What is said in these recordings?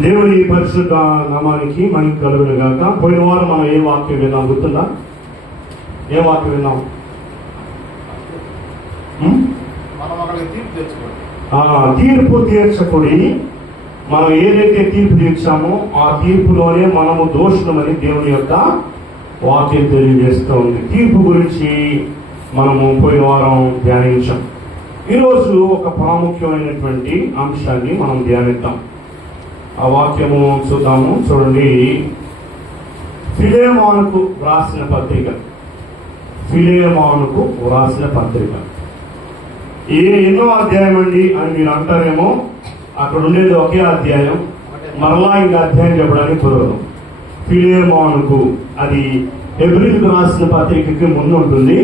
దేవుని పరిశుద్ధ నామానికి మహిమ కలుగును గాక. పోయిన వారం మనం ఏ వాక్యం విన్నాం గుర్తుందా? ఏ వాక్యం విన్నాం? తీర్పు తీర్చకుడి. మనం ఏదైతే తీర్పు తీర్చామో ఆ తీర్పులోనే మనము దోషులమని దేవుని యొక్క వాక్యం తెలియజేస్తూ ఉంది. తీర్పు గురించి మనము పోయిన వారం ధ్యానించాం. ఈరోజు ఒక ప్రాముఖ్యమైనటువంటి అంశాన్ని మనం ధ్యానిద్దాం. ఆ వాక్యము చూద్దాము. చూడండి, ఫిలెమోనుకు వ్రాసిన పత్రిక. ఫిలెమోనుకు వ్రాసిన పత్రిక ఎన్నో అధ్యాయం అండి అని మీరు అంటారేమో. అక్కడ ఉండేది ఒకే అధ్యాయం, మరలా ఇంకా అధ్యాయం చెప్పడానికి కుదరదు. ఫిలెమోనుకు, అది హెబ్రీయులకు రాసిన పత్రికకి ముందు ఉంటుంది.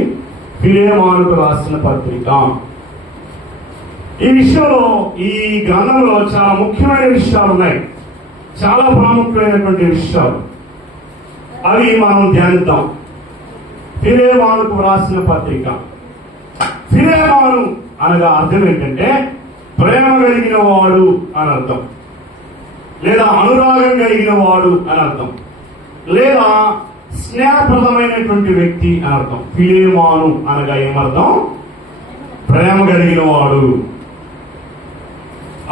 ఫిలెమోనుకు రాసిన పత్రిక. ఈ విషయంలో, ఈ గ్రంథంలో చాలా ముఖ్యమైన విషయాలు ఉన్నాయి, చాలా ప్రాముఖ్యమైనటువంటి విషయాలు. అవి మనం ధ్యానిద్దాం. ఫిలెమోనుకు రాసిన పత్రిక. ఫిలెమోను అనగా అర్థం ఏంటంటే ప్రేమ కలిగిన వాడు అని అర్థం, లేదా అనురాగం కలిగిన వాడు అని అర్థం, లేదా స్నేహప్రదమైనటువంటి వ్యక్తి అని అర్థం. ఫిలెమోను అనగా ఏమర్థం? ప్రేమ కలిగిన వాడు,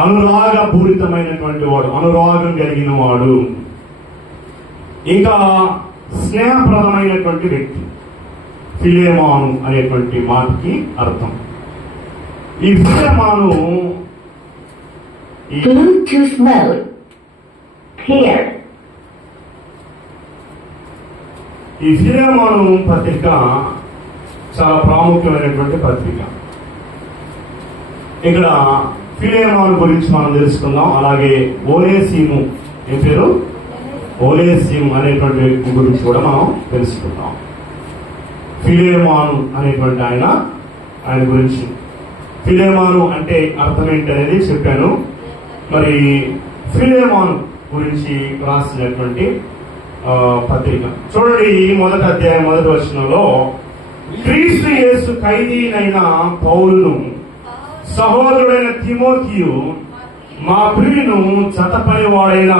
అనురాగపూరితమైనటువంటి వాడు, అనురాగం కలిగిన వాడు, ఇంకా స్నేహప్రదమైనటువంటి వ్యక్తి. ఫిలెమోను అనేటువంటి మాటకి అర్థం. ఈ ఫిలెమోను Bluetooth mode paired. ఈ ఫిలెమోను పత్రిక చాలా ప్రాముఖ్యమైనటువంటి పత్రిక. ఇక్కడ ఫిలెమోను గురించి మనం తెలుసుకుందాం. అలాగే ఓనేసిము, ఏం పేరు? ఓనేసిము అనేటువంటి వ్యక్తి గురించి కూడా మనం తెలుసుకుందాం. ఫిలెమోను అనేటువంటి ఆయన గురించి. ఫిలెమోను అంటే అర్థం ఏంటనేది చెప్పాను. మరి ఫిలెమోను గురించి రాసినటువంటి పత్రిక చూడండి. మొదటి అధ్యాయం మొదటి వచనంలో, క్రీస్తు యేసు ఖైదీనైన పౌలును, సహోదరుడైన తిమోతియు, మా ప్రియును, జతపనివాడైన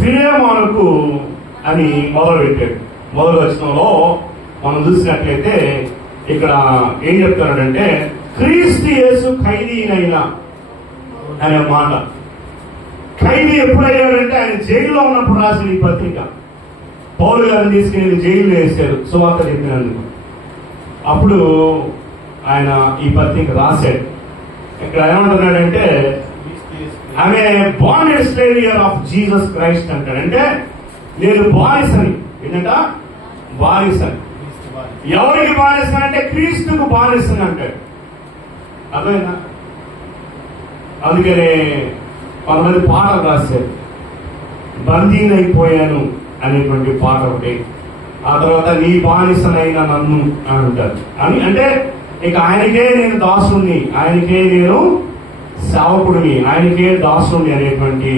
ఫిలెమోనుకు అని మొదలుపెట్టాడు. మొదటి వచనంలో మనం చూసినట్లయితే ఇక్కడ ఏం చెప్తాడంటే, క్రీస్తు యేసు ఖైదీనైన అనే మాట. ఖైదీ ఎప్పుడయ్యాడంటే ఆయన జైల్లో ఉన్నప్పుడు రాసిన ఈ పత్రిక. పౌలు గారిని తీసుకుని జైల్లో వేశారు సువార్త చెప్పినందుకు. అప్పుడు ఆయన ఈ పత్రిక రాశాడు. ఇక్కడ ఏమంటున్నాడంటే, ఆమె బాండెడ్ స్లేవియర్ ఆఫ్ జీసస్ క్రైస్ట్ అంటాడు. అంటే నేను బానిసని. ఏంటంట? బానిసని. ఎవరికి బానిసని అంటే క్రీస్తుకు బానిసని అంటాడు. అర్థమైందా? అందుకనే కొంతమంది పాటలు రాశారు. బందీనైపోయాను అనేటువంటి పాట ఒకటి. ఆ తర్వాత నీ బానిసనైన నన్ను అని అంటారు. అంటే ఇక ఆయనకే నేను దాసుని, ఆయనకే నేను సేవకుడిని, ఆయనకే దాసుని అనేటువంటి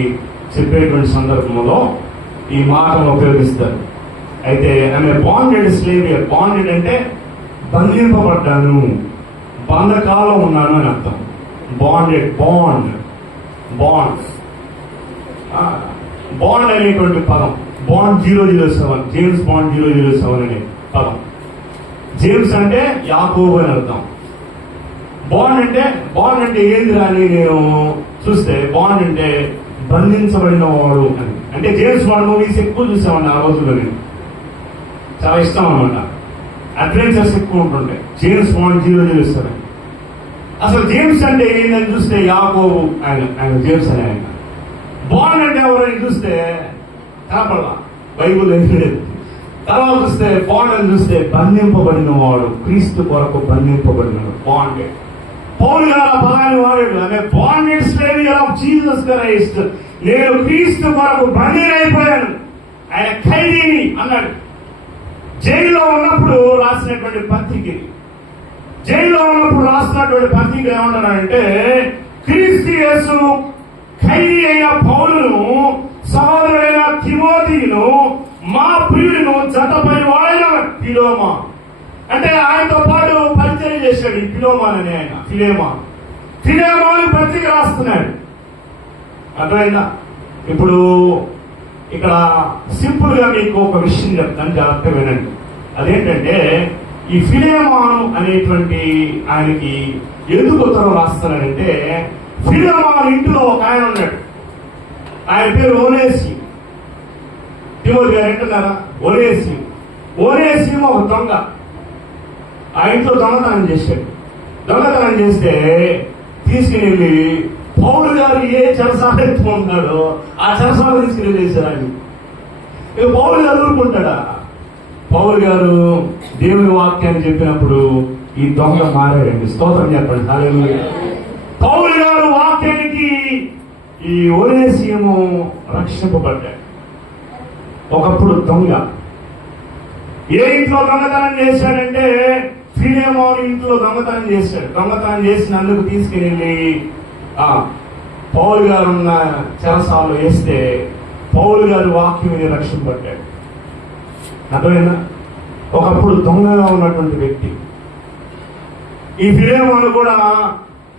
చెప్పేటువంటి సందర్భంలో ఈ మాటను ఉపయోగిస్తారు. అయితే ఆమె బాండెడ్ స్లేవియర్. బాండెడ్ అంటే బంధింపబడ్డాను, బంధకాల్లో ఉన్నాను అని అర్థం. బాండెడ్, బాండ్, బాండ్ బాండ్ అనేటువంటి పదం. బాండ్ 007, జేమ్స్ బాండ్ 007 అనే పదం. జేమ్స్ అంటే యాకోబు అని అర్థం. బాండ్ అంటే ఏంది అని నేను చూస్తే, బాండ్ అంటే బంధించబడిన వాడు అని. అంటే జేమ్స్ బాండ్ మూవీస్ ఎక్కువ చూసామండి ఆ రోజుల్లో. నేను చాలా ఇష్టం అనమాట. అడ్వెంచర్స్ ఎక్కువ ఉంటుంటాయి. James bond 007. అసలు జేమ్స్ అంటే ఏంటని చూస్తే యాకోబు, ఆయన జేమ్స్ అని ఆయన. బాండ్ అంటే ఎవరైనా చూస్తే కనపడలా, బైబుల్ లేదు. తర్వాత చూస్తే బాండ్ అని చూస్తే బంధింపబడిన వాడు, క్రీస్తు కొరకు బంధింపబడిన బాండెడ్. పౌలు గారు ఆ పదాన్ని వాడాడు. ఆమె బాండెడ్ స్లేవియర్ ఆఫ్ జీసస్ క్రైస్ట్. నేను క్రీస్తు కొరకు బందీనైపోయాను, ఆయన ఖైదీని అన్నాడు. జైల్లో ఉన్నప్పుడు రాసినటువంటి పత్రిక. జైల్లో ఉన్నప్పుడు రాసినటువంటి పత్రిక ఏమంటున్నాడంటే, క్రీస్తు యేసు ఖైదీ అయిన పౌలును, సహోదరుడైన తిమోతియును, మా ప్రియులను, జతపని వాడైన ఫిలెమోను. అంటే ఆయనతో పాటు పరిచయం చేశాడు ఈ ఫిలెమోను అనే ఆయన. ఫిలెమోను పత్రిక రాస్తున్నాడు. అర్థమైందా? ఇప్పుడు ఇక్కడ సింపుల్ గా మీకు ఒక విషయం చెప్తాను, జాగ్రత్తగా వినండి. అదేంటంటే ఈ ఫిలేమాను అనేటువంటి ఆయనకి ఎందుకు ఉత్తరం రాస్తున్నాడంటే, ఫిలేమాను ఇంట్లో ఒక ఆయన ఉన్నాడు, ఆయన పేరు ఓనేసియు. తిమోతి గారు అంటున్నారా? ఓనేసియు ఒక దొంగ. ఆ ఇంట్లో దొంగతనం చేశాడు. దొంగతనం చేస్తే తీసుకుని పౌలు గారు ఏ చెరసాల ఎత్తుకుంటున్నాడో ఆ చెరసాల తీసుకుని వేశారు ఆయన. ఇక పౌలు గారు ఊరుకుంటాడా? పౌలు గారు దేవుని వాక్యాన్ని చెప్పినప్పుడు ఈ దొంగ మారాడండి. స్తోత్రం చెప్పండి. హల్లెలూయా. పౌలు గారు వాక్యానికి ఈ ఓనేసియము రక్షింపబడ్డాడు. ఒకప్పుడు దొంగ ఏ ఇంట్లో దొంగతనం చేశాడంటే ఫిలేమోను ఇంట్లో దొంగతనం చేశాడు. దొంగతనం చేసినందుకు తీసుకెళ్ళి పౌలు గారు ఉన్న చెరసాల్లో వేస్తే పౌలు గారు వాక్యం మీద రక్షింపబడ్డాడు. అర్థమైందా? ఒకప్పుడు దొంగగా ఉన్నటువంటి వ్యక్తి. ఈ ఫిలేమోను కూడా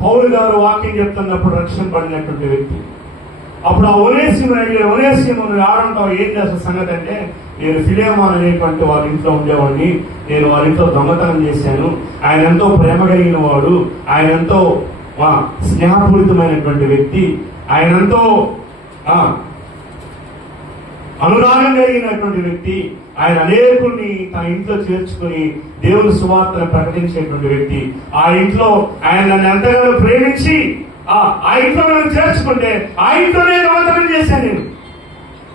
పౌలు గారు వాక్యం చెప్తున్నప్పుడు రక్షింపబడినటువంటి వ్యక్తి. అప్పుడు ఆ ఒనేసిమును అడిగాడు, ఒనేసిము నువ్వు ఆడంటావు, ఏంటి అసలు సంగతి అంటే, నేను ఫిలేమోను అనేటువంటి వాళ్ళ ఇంట్లో ఉండేవాడిని, నేను వాళ్ళ ఇంట్లో దొంగతనం చేశాను, ఆయన ఎంతో ప్రేమ కలిగిన వాడు, ఆయన ఎంతో స్నేహపూరితమైనటువంటి వ్యక్తి, ఆయన ఎంతో అనురాగం కలిగినటువంటి వ్యక్తి, ఆయన అనేకుల్ని తన ఇంట్లో చేర్చుకుని దేవుని సువార్తను ప్రకటించేటువంటి వ్యక్తి. ఆ ఇంట్లో ఆయన నన్ను ఎంతగానో ప్రేమించి ఆ ఇంట్లో నన్ను చేర్చుకుంటే ఆ ఇంట్లోనే దొంగతనం చేశాను నేను.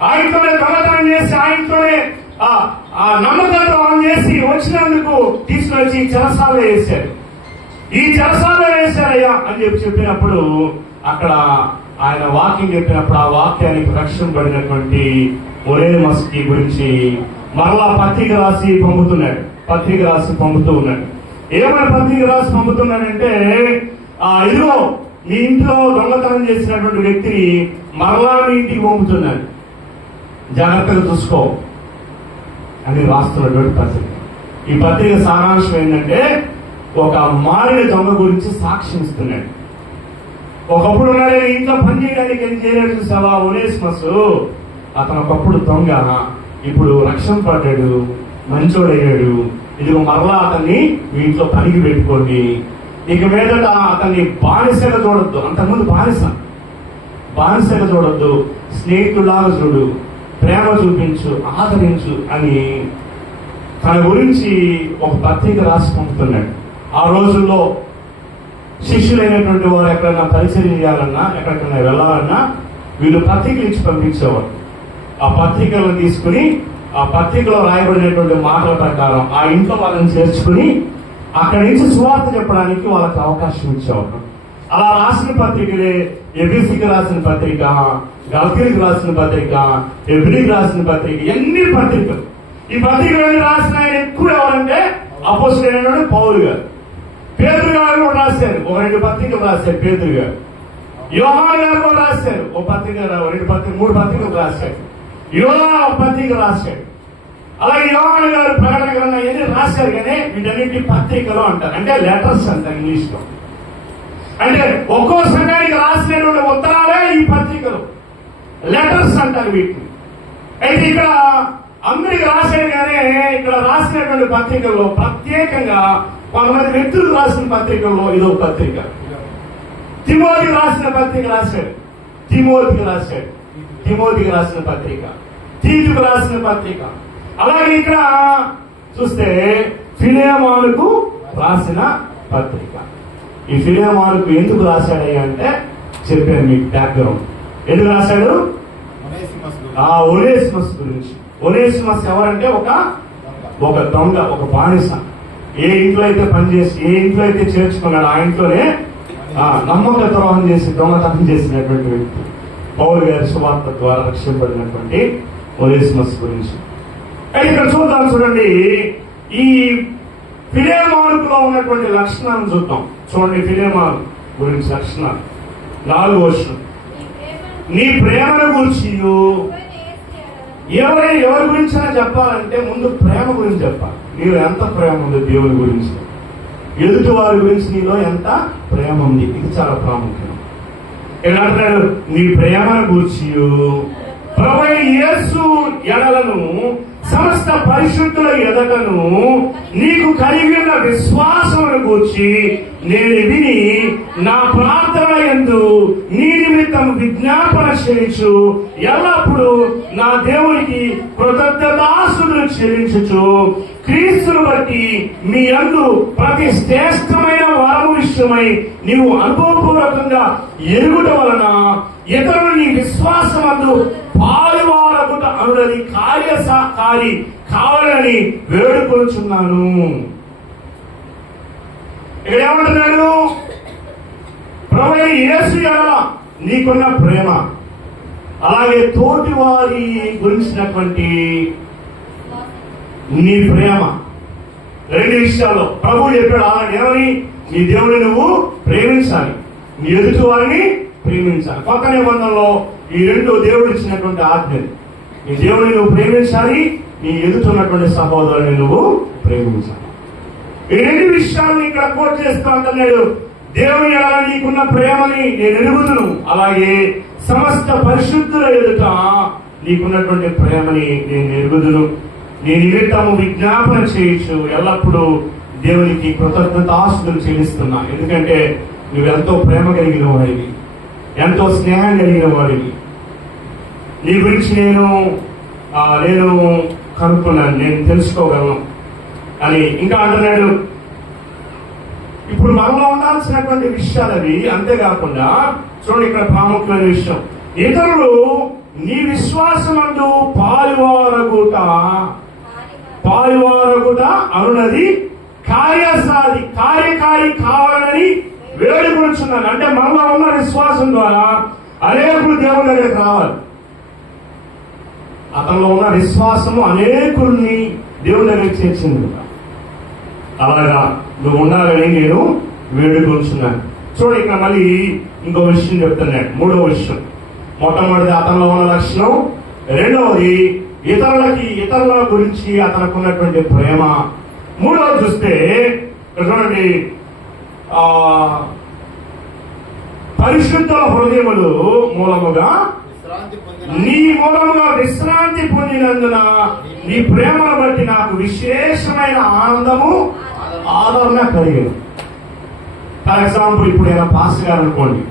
ఆ ఇంట్లోనే దొంగతనం చేసి ఆ ఇంట్లోనే ఆ నమ్మకం చేసి వచ్చినందుకు తీసుకొచ్చి చెరసాలలో వేశారు. ఈ చెరసాలలో వేశారయ్యా అని చెప్పినప్పుడు అక్కడ ఆయన వాక్యం చెప్పినప్పుడు ఆ వాక్యానికి రక్షింపబడినటువంటి ఒనేసిము గురించి మరలా పత్రిక రాసి పంపుతూ ఉన్నాడు. ఏమైనా పత్రిక రాసి పంపుతున్నాడంటే, ఇదిగో మీ ఇంట్లో దొంగతనం చేసినటువంటి వ్యక్తిని మరలా మీ ఇంటికి పంపుతున్నాడు, జాగ్రత్తగా చూసుకో అని రాస్తున్నటువంటి పత్రిక. ఈ పత్రిక సారాంశం ఏంటంటే, ఒక మారిన దొంగ గురించి సాక్ష్యం ఇస్తున్నాడు. ఒకప్పుడు ఉన్నాడే ఇంట్లో పనిచేయడానికి ఏం చేయలేడు చూసావా ఒనేసిమస్, అతను ఒకప్పుడు దొంగ, ఇప్పుడు రక్షణ పడ్డాడు, మంచోడయ్యాడు. ఇదిగో మరలా అతన్ని మీ ఇంట్లో పనికి పెట్టుకోండి, ఇక మీదట అతన్ని బానిసగా చూడొద్దు. అంతకుముందు బానిసగా చూడొద్దు, స్నేహితులాగా చూడు, ప్రేమ చూపించు, ఆదరించు అని తన గురించి ఒక పత్రిక రాసి పంపుతున్నాడు. ఆ రోజుల్లో శిష్యులైనటువంటి వారు ఎక్కడైనా పరిచయం చేయాలన్నా, ఎక్కడికైనా వెళ్ళాలన్నా వీళ్ళు పత్రికలు ఇచ్చి పంపించేవారు. ఆ పత్రికలను తీసుకుని ఆ పత్రికలో రాయబడినటువంటి మాటల ప్రకారం ఆ ఇంట్లో వాళ్ళని చేర్చుకుని అక్కడి నుంచి సువార్త చెప్పడానికి వాళ్ళకి అవకాశం ఇచ్చేవారు. అలా రాసిన పత్రికలే ఎబిసికి రాసిన పత్రిక, గల్తీలకు రాసిన పత్రిక, ఎబ్రికి రాసిన పత్రిక, ఎన్ని పత్రికలు. ఈ పత్రికలన్నీ రాసిన ఆయన ఎక్కువ ఎవరంటే అపోస్తలుడైన పౌలు గారు. పేతురు గారు కూడా రాశారు, ఒక 2 పత్రికలు రాశారు పేతురు గారు. యోహాను గారు కూడా రాశారు, ఒక పత్రిక 3 పత్రికలు రాశారు. యోహా ఒక పత్రిక రాశాడు. అలాగే యోహాను గారు ప్రకటన గ్రంథం ఎన్ని రాశారు, కానీ వీటన్నింటి పత్రికలు అంటారు, అంటే లెటర్స్ అంటారు ఇంగ్లీష్ లో. అంటే ఒక్కో సంఘానికి రాసినటువంటి ఉత్తరాలే ఈ పత్రికలు, లెటర్స్ అంటారు వీటిని. అయితే ఇక్కడ అందరికి రాశాడు, కానీ ఇక్కడ రాసినటువంటి పత్రికల్లో ప్రత్యేకంగా కొంతమంది వ్యక్తులు రాసిన పత్రికల్లో ఇదో పత్రిక. తిమోతికి రాసిన పత్రిక రాశాడు, తిమోతికి రాసిన పత్రిక, తీతుకు రాసిన పత్రిక. అలాగే ఇక్కడ చూస్తే ఫిలేమోనుకు రాసిన పత్రిక. ఈ ఫిలేమోనుకు ఎందుకు రాశాడయ్యా అంటే చెప్పాను మీకు బ్యాక్గ్రౌండ్. ఎందుకు రాశాడు? ఒనేసిమస్ గురించి. ఒనేసిమస్ ఎవరంటే ఒక దొంగ, ఒక బానిస. ఏ ఇంట్లో అయితే పనిచేసి, ఏ ఇంట్లో అయితే చేర్చుకున్నాడు ఆ ఇంట్లోనే నమ్మక ద్రోహం చేసి దొంగతనం చేసినటువంటి వ్యక్తి. పౌలు గారి సువార్త ద్వారా రక్షింపబడినటువంటి ఒనేసిమస్ గురించి. అయితే ఇక్కడ చూడండి, ఈ ఫిలేమోనులో ఉన్నటువంటి లక్షణాలను చూద్దాం. చూడండి ఫిలేమోను గురించి లక్షణాలు. 4వ వచనం, నీ ప్రేమను గురించి ఎవరి గురించి చెప్పాలంటే ముందు ప్రేమ గురించి చెప్పాలి. నీలో ఎంత ప్రేమ ఉంది దేవుని గురించి, ఎదుటి వారి గురించి నీలో ఎంత ప్రేమ ఉంది, ఇది చాలా ప్రాముఖ్యం. ఇలా అంటున్నాడు, నీ ప్రేమను గూర్చి ప్రభువైన యేసు ఎడలను సమస్త పరిశుద్ధుల ఎదటను నీకు కలిగిన విశ్వాసమును గూర్చి నేను విని నా ప్రార్థన యందు నీ నిమిత్తం విజ్ఞాపన చేయించు ఎల్లప్పుడూ నా దేవునికి కృతజ్ఞతాస్తుతులు చెల్లించుచు క్రీస్తును బట్టి మీ యందు ప్రతి శ్రేష్టమైన వరము విషయమై నీవు అనుభవపూర్వకంగా ఎరుగుట వలన ఇతరులు నీ విశ్వాసమందు పాలువారగుట అనుడని కార్యసాకారి కావాలని వేడుకొనుచున్నాను. ఇక్కడ ఏమంటున్నాడు? ప్రభువైన యేసు ఎడల నీకున్న ప్రేమ, అలాగే తోటి వారి గురించినటువంటి నీ ప్రేమ, రెండు విషయాల్లో ప్రభు చెప్పాడు. అలాగే ఏమని? నీ దేవుని నువ్వు ప్రేమించాలి, నీ ఎదుటి వారిని ప్రేమించాలి. కొత్త నిబంధనలో ఈ రెండు దేవుడు ఇచ్చినటువంటి ఆజ్ఞలు. నీ దేవుని నువ్వు ప్రేమించాలి, నీ ఎదుటున్నటువంటి సహోదరుని నువ్వు ప్రేమించాలి. ఈ రెండు విషయాలను ఇక్కడ కోట్ చేస్తూ అంటున్నాడు, దేవుని ఎలా నీకున్న ప్రేమని నేను ఎరుగుదును, అలాగే సమస్త పరిశుద్ధుల ఎదుట నీకున్నటువంటి ప్రేమని నేను ఎరుగుదును. నీ నిమిత్తము విజ్ఞాపన చేయొచ్చు, ఎల్లప్పుడూ దేవునికి కృతజ్ఞతాస్తుతులు చెల్లిస్తున్నా. ఎందుకంటే నువ్వెంతో ప్రేమ కలిగిన వాడివి, ఎంతో స్నేహం కలిగిన వాడివి. నీ గురించి నేను కనుక్కున్నాను, నేను తెలుసుకోగలను అని ఇంకా అంటున్నాడు. ఇప్పుడు మనలో ఉండాల్సినటువంటి విషయాలు అవి. అంతేకాకుండా చూడండి, ఇక్కడ ప్రాముఖ్యమైన విషయం, ఇతరులు నీ విశ్వాసమందు పాలువారగుట అనున్నది కార్యకారి కావాలని వేడుకొనుచున్నాను. అంటే మనలో ఉన్న విశ్వాసం ద్వారా అనేకులు దేవుని దగ్గరికి రావాలి. అతనిలో ఉన్న విశ్వాసము అనేకుల్ని దేవుని దగ్గరికి చేర్చింది. అలాగా నువ్వు ఉండాలని నేను వేడుకొంచున్నాను. చూడు, ఇక్కడ మళ్ళీ ఇంకో విషయం చెప్తున్నాడు. మూడవ విషయం, మొట్టమొదటిది అతనిలో ఉన్న లక్షణం, రెండవది ఇతరుల గురించి అతనికి ఉన్నటువంటి ప్రేమ. మూడవది చూస్తే చూడండి, పరిశుద్ధ హృదయములు మూలముగా నీ మూలముగా విశ్రాంతి పొందినందున నీ ప్రేమను బట్టి నాకు విశేషమైన ఆనందము ఆదరణ కలిగింది. ఫర్ ఎగ్జాంపుల్, ఇప్పుడు ఏమైనా పాస్ గారు అనుకోండి,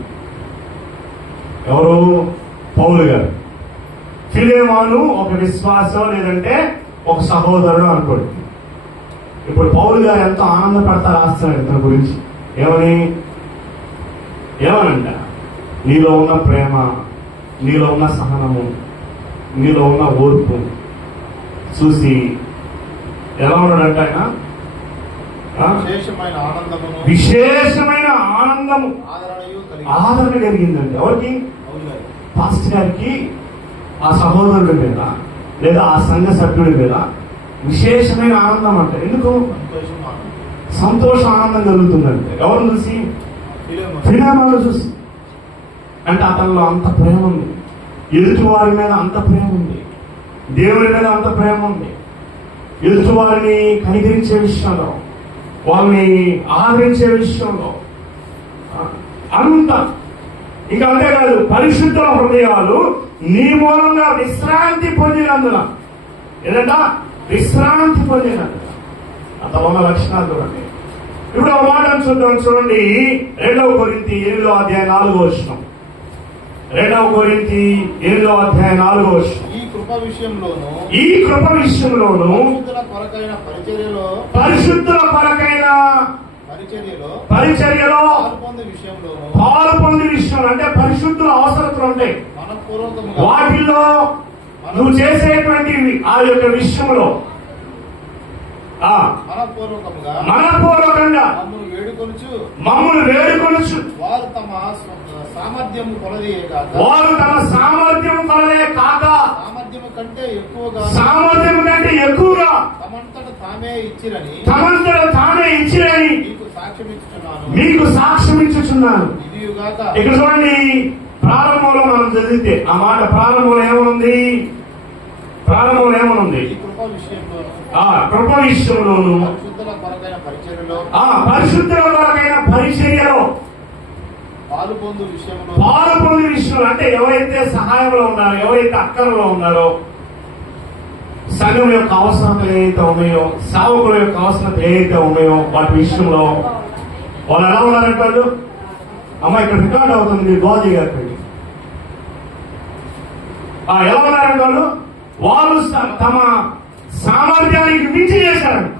ఎవరు? పౌలు గారు. ఫిలేమాను ఒక విశ్వాసం, లేదంటే ఒక సహోదరుడు అనుకోండి. ఇప్పుడు పౌలు గారు ఎంతో ఆనందపడతా రాస్తున్నాడు ఇతని గురించి. ఏమనంట? నీలో ఉన్న ప్రేమ, నీలో ఉన్న సహనము, నీలో ఉన్న ఓర్పు చూసి ఎలా ఉన్నాడంట ఆయన? విశేషమైన ఆనందము ఆదరణ కలిగిందండి. ఎవరికి? పాస్టర్ గారికి ఆ సహోదరుడి మీద లేదా ఆ సంఘ సభ్యుడి మీద విశేషమైన ఆనందం అంట. ఎందుకు? సంతోష ఆనందం కలుగుతుందంటే ఎవరు చూసి? ఫిలేమోను చూసి. అంటే అతనిలో అంత ప్రేమ ఉంది, ఎదుటి వారి మీద అంత ప్రేమ ఉంది, దేవుని మీద అంత ప్రేమ ఉంది, ఎదుటి వారిని కనికరించే విషయంలో, వాళ్ళని ఆదరించే విషయంలో అంత. ఇంకా అంతేకాదు, పరిశుద్ధ హృదయాలు నీ మూలంగా విశ్రాంతి పొందినందున, ఏదంట? విశ్రాంతి పొందినందున. అంతలో ఉన్న లక్షణాలు చూడండి. ఇప్పుడు ఒక మాట చూద్దాం. చూడండి, 2 కొరింథీ 8వ అధ్యాయం 4వ వచనం. 2 కొరింథీ 8వ అధ్యాయం 4వ వచనం. ఈ కృప విషయంలోను పరిశుద్ధుల కొరకైన పరిచర్యలో పాలు పొంది విషయం, అంటే పరిశుద్ధుల అవసరతలు ఉంటాయి. వాటిల్లో నువ్వు చేసేటువంటి ఆ యొక్క విషయంలో మనపూర్వకంగా మమ్మల్ని వేడుకొనుచు వారు తమ సామర్థ్యము కొలదే కాక సామర్థ్యము కంటే ఎక్కువగా తమంతట తామే ఇచ్చిరని మీకు సాక్ష్యమిచ్చుచున్నాను. ఇక్కడ చూడండి, ప్రారంభంలో మనం చదివితే ఆ మాట ప్రారంభంలో ఏమనుంది? కృప విషయంలోను పరిశుద్ధుల కొరకైన పరిచర్యలో పాలు పొందు విషయంలో అంటే ఎవరైతే సహాయంలో ఉన్నారో, ఎవరైతే అక్కరలో ఉన్నారో, సంఘం యొక్క అవసరతలు ఏవైతే ఉన్నాయో, సేవకుల యొక్క అవసరతలు ఏవైతే ఉన్నాయో వాటి విషయంలో వాళ్ళు ఎలా ఉన్నారంటే వాళ్ళు, అమ్మ ఇక్కడ రికార్డ్ అవుతుంది మీరు గోజీ గారికి, ఎలా ఉన్నారంటే వాళ్ళు తమ సామర్థ్యానికి మించి చేశారంట.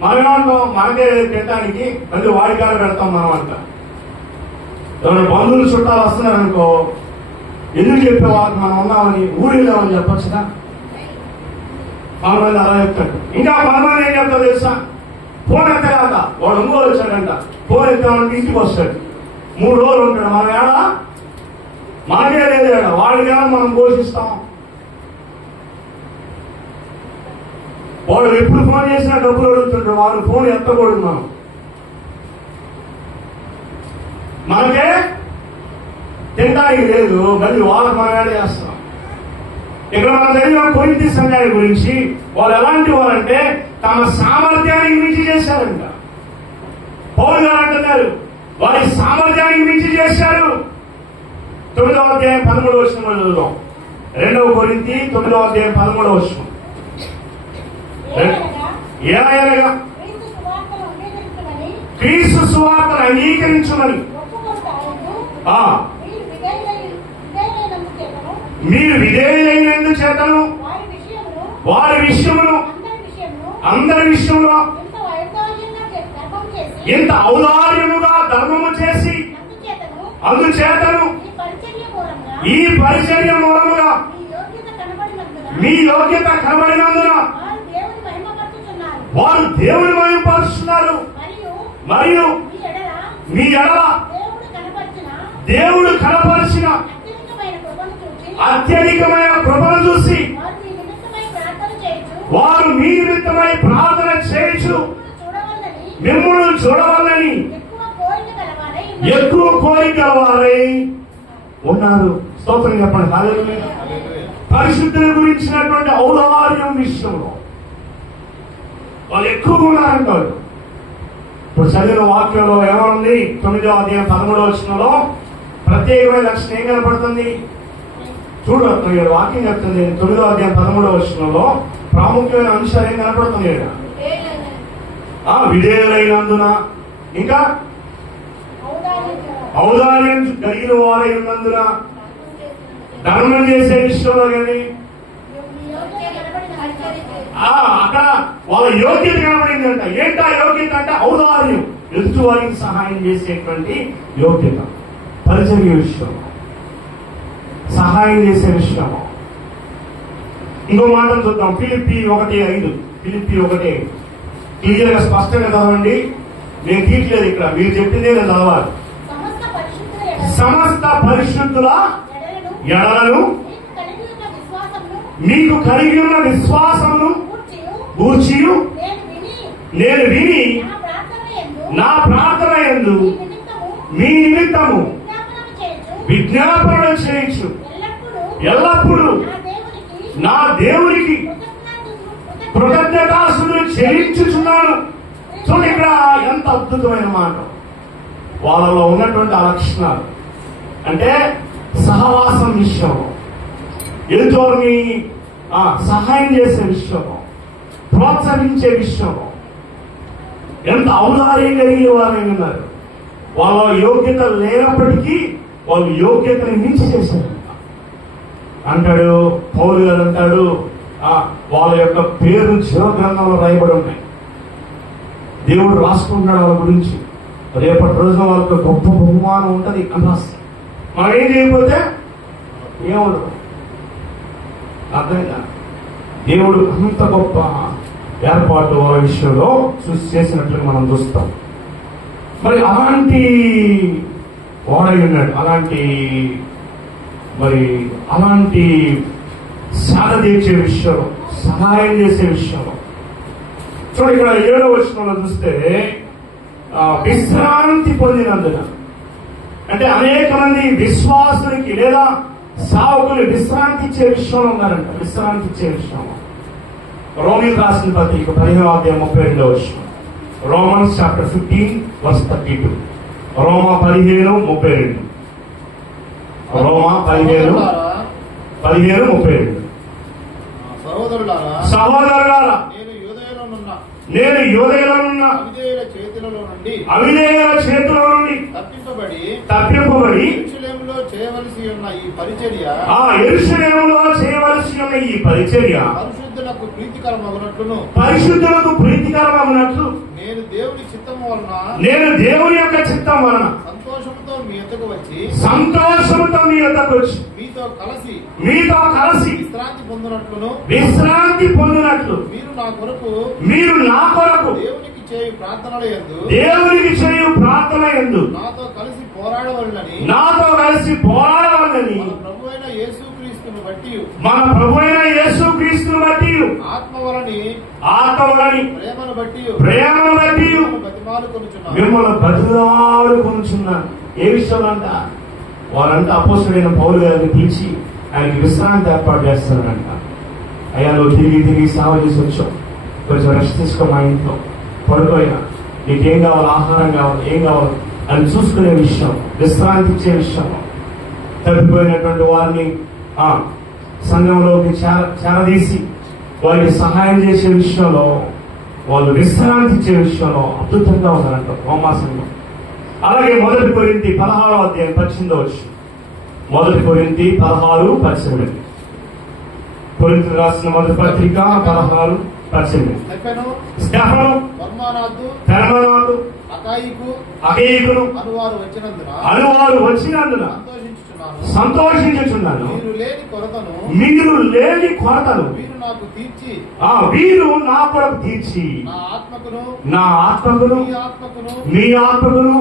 మనమేమంటాం, మనకే తినడానికి మళ్ళీ వాడికాడ పెడతాం మనం అంట. ఎవరైనా బంధువులు చుట్టాలు వస్తున్నారనుకో, ఎందుకు చెప్పే వాళ్ళకి మనం ఉన్నామని ఊరిలేమని చెప్పచ్చుదా? కొంతమంది అలా చెప్తాడు. ఇంకా కొంతమంది ఏం చెప్తారు తెలుసా, ఫోన్ ఎత్తగాక వాడు ఒంగోలు వచ్చాడంట, ఫోన్ ఎత్తామంటే ఇంటికి వస్తాడు, 3 రోజులు ఉంటాడు. మనం ఏడా మనకే లేదు, ఏడా వాడికేమో మనం పోషిస్తాం. వాడు ఎప్పుడు ఫోన్ చేసినా డబ్బులు అడుగుతుంటాడు, వాడు ఫోన్ ఎత్తకూడదు. మనకే తినడానికి లేదు, మళ్ళీ వాళ్ళకి మనం ఏడ చేస్తున్నాం. ఇక్కడ మనం చదివిన కొరింథీ సంఘాల గురించి వాళ్ళు ఎలాంటి వారంటే తమ సామర్థ్యానికి మించి చేశారంట. పౌలు గారు అంటున్నారు వారి సామర్థ్యానికి మించి చేశారు. 9వ అధ్యాయం 13వ వచనంలో చదువుదాం. 2వ కొరింథీ 9వ అధ్యాయం 13వ వచనం. ఏలయనగా క్రీస్తు సువార్తను అంగీకరించమని మీరు విధేయులైనందు చేతను వారి విషయమును అందరి విషయంలో ఇంత ఔదార్యముగా ధర్మము చేసి అందుచేతను ఈ పరిచర్య మూలముగా మీ యోగ్యత కనబడినందున వారు దేవుని మహిమపరుస్తున్నారు. మరియు మీ ఎడల దేవుడు కనపరిచిన అత్యధికమైన కృపను చూసి వారు మీ నిమిత్తమై ప్రార్థన చేయొచ్చు, మిమ్మల్ని చూడవాలని ఎక్కువ కోరిక వారై ఉన్నారు. స్తోత్రం చెప్పండి. హల్లెలూయా. పరిశుద్ధుల గురించినటువంటి ఔదార్యం విషయంలో వాళ్ళు ఎక్కువగా ఉన్నారంటారు. ఇప్పుడు చదివిన వాక్యంలో ఏమనుంది? 9వ అధ్యాయం 13వ వచనంలో ప్రత్యేకమైన లక్షణం ఏం కనపడుతుంది? చూడండి, వాక్యం చెప్తుంది. 9వ అధ్యాయం 13వ వచనంలో ప్రాముఖ్యమైన అంశాలు ఏం కనపడుతుంది? విధేయులైనందున, ఇంకా ఔదార్యం కలిగిన వారై ఉన్నందున, ధర్మం చేసే విషయంలో కానీ అక్కడ వాళ్ళ యోగ్యత కనబడిందంట. ఏంటా యోగ్యత అంటే ఔదార్యం, ఎదుటి వారికి సహాయం చేసేటువంటి యోగ్యత. పరిచర్య విషయం, సహాయం చేసే విషయం. ఇంకో మాటలు చూద్దాం. ఫిలిప్పీ 1:5. ఫిలిప్పీ 1:5 క్లియర్ గా స్పష్టంగా చదవండి. నేను తీయట్లేదు ఇక్కడ, మీరు చెప్పిందే నేను చదవాలి. సమస్త పరిశుద్ధుల ఎడలను మీకు కలిగి ఉన్న విశ్వాసమును గూర్చి నేను విని నా ప్రార్థన యందు మీ నిమిత్తము విజ్ఞాపన చేయొచ్చు, ఎల్లప్పుడూ నా దేవునికి కృతజ్ఞతాస్తుతులు చెల్లించుచున్నాను. చూడండి ఇక్కడ ఎంత అద్భుతమైన మాట. వాళ్ళలో ఉన్నటువంటి ఆ లక్షణాలు అంటే సహవాసం విషయం, ఎదుటివారిని సహాయం చేసే విషయం, ప్రోత్సహించే విషయం, ఎంత ఔదార్యం కలిగిన వారు ఉన్నారు. వాళ్ళ యోగ్యత లేనప్పటికీ వాళ్ళు యోగ్యతని మించి చేశారు అంటాడు పౌలు గారు. అంటాడు వాళ్ళ యొక్క పేరు జీవగ్రంథంలో రాయబడి ఉన్నాయి. దేవుడు రాసుకుంటున్నాడు వాళ్ళ గురించి. రేపటి రోజున వాళ్ళకి గొప్ప బహుమానం ఉంటది అని రాస్తాం. మనం ఏం చేయకపోతే ఏముండదు. అర్థమైందా? దేవుడు అంత గొప్ప ఏర్పాటు వాళ్ళ విషయంలో చేసినట్లుగా మనం చూస్తాం. మరి అలాంటి వాడై ఉన్నాడు, అలాంటి సాధ తీర్చే విషయంలో, సహాయం చేసే విషయంలో. చూడండి ఇక్కడ 7వ వచనంలో చూస్తే విశ్రాంతి పొందినందున, అంటే అనేక మంది విశ్వాసులకి లేదా సావకులు విశ్రాంతి ఇచ్చే విషయంలో ఉన్నారంట. విశ్రాంతి ఇచ్చే విషయంలో రోమీయులకు రాసిన పత్రిక 15వ అధ్యాయం 32వ వచనం. Romans chapter 15 verse 32. రోమా 15:32. రోమా 15:32. సహోదరులారా, నేను యూదయలోనున్న అవిధేయుల చేతిలో నుండి తప్పింపబడి యెరూషలేములో చేయవలసి ఉన్న ఈ పరిచర్య పరిశుద్ధులకు ప్రీతికరమగునట్లు నేను దేవుని యొక్క చిత్తం వలన సంతోషముతో మీ యొద్దకు వచ్చి మీతో కలిసి విశ్రాంతి పొందినట్లు మీరు నా కొరకు దేవునికి చేయు ప్రార్థన యందు నాతో కలిసి పోరాడవలెనని మన ప్రభువైన యేసుక్రీస్తును బట్టి ఆత్మవలని ప్రేమను బట్టి మిమ్మల్ని బతిమాలుకొనుచున్నాను. ఏ విషయంలో అంట? వారంతా అపోస్తలుడైన పౌలు గారిని పిలిచి ఆయనకి విశ్రాంతి ఏర్పాటు చేస్తారంట. అయ్యా, నువ్వు తిరిగి సేవ చేసి వచ్చావు, కొంచెం రెస్ట్ తీసుకో, మా ఇంట్లో పడుకోయినా, నీకేం కావాలి, ఆహారం కావాలి, ఏం కావాలి అని చూసుకునే విషయం, విశ్రాంతి ఇచ్చే విషయం, తప్పిపోయినటువంటి వారిని సంఘంలోకి చేరదీసి వారికి సహాయం చేసే విషయంలో, వాళ్ళు విశ్రాంతి ఇచ్చే విషయంలో అద్భుతంగా ఉన్నారంట రోమా సంఘం. అలాగే 1 కొరింథీ 16:18. 1 కొరింథీ 16:18. కొరింథీయులకు రాసిన మొదటి పత్రిక 16:18. స్టెఫను, ఫెర్మనాదు, అకయికును అనువారు వచ్చినందున సంతోషించుచున్నాను. మీరు లేని కొరతను వీరు నా కొరకు తీర్చి నా ఆత్మకును మీ ఆత్మకును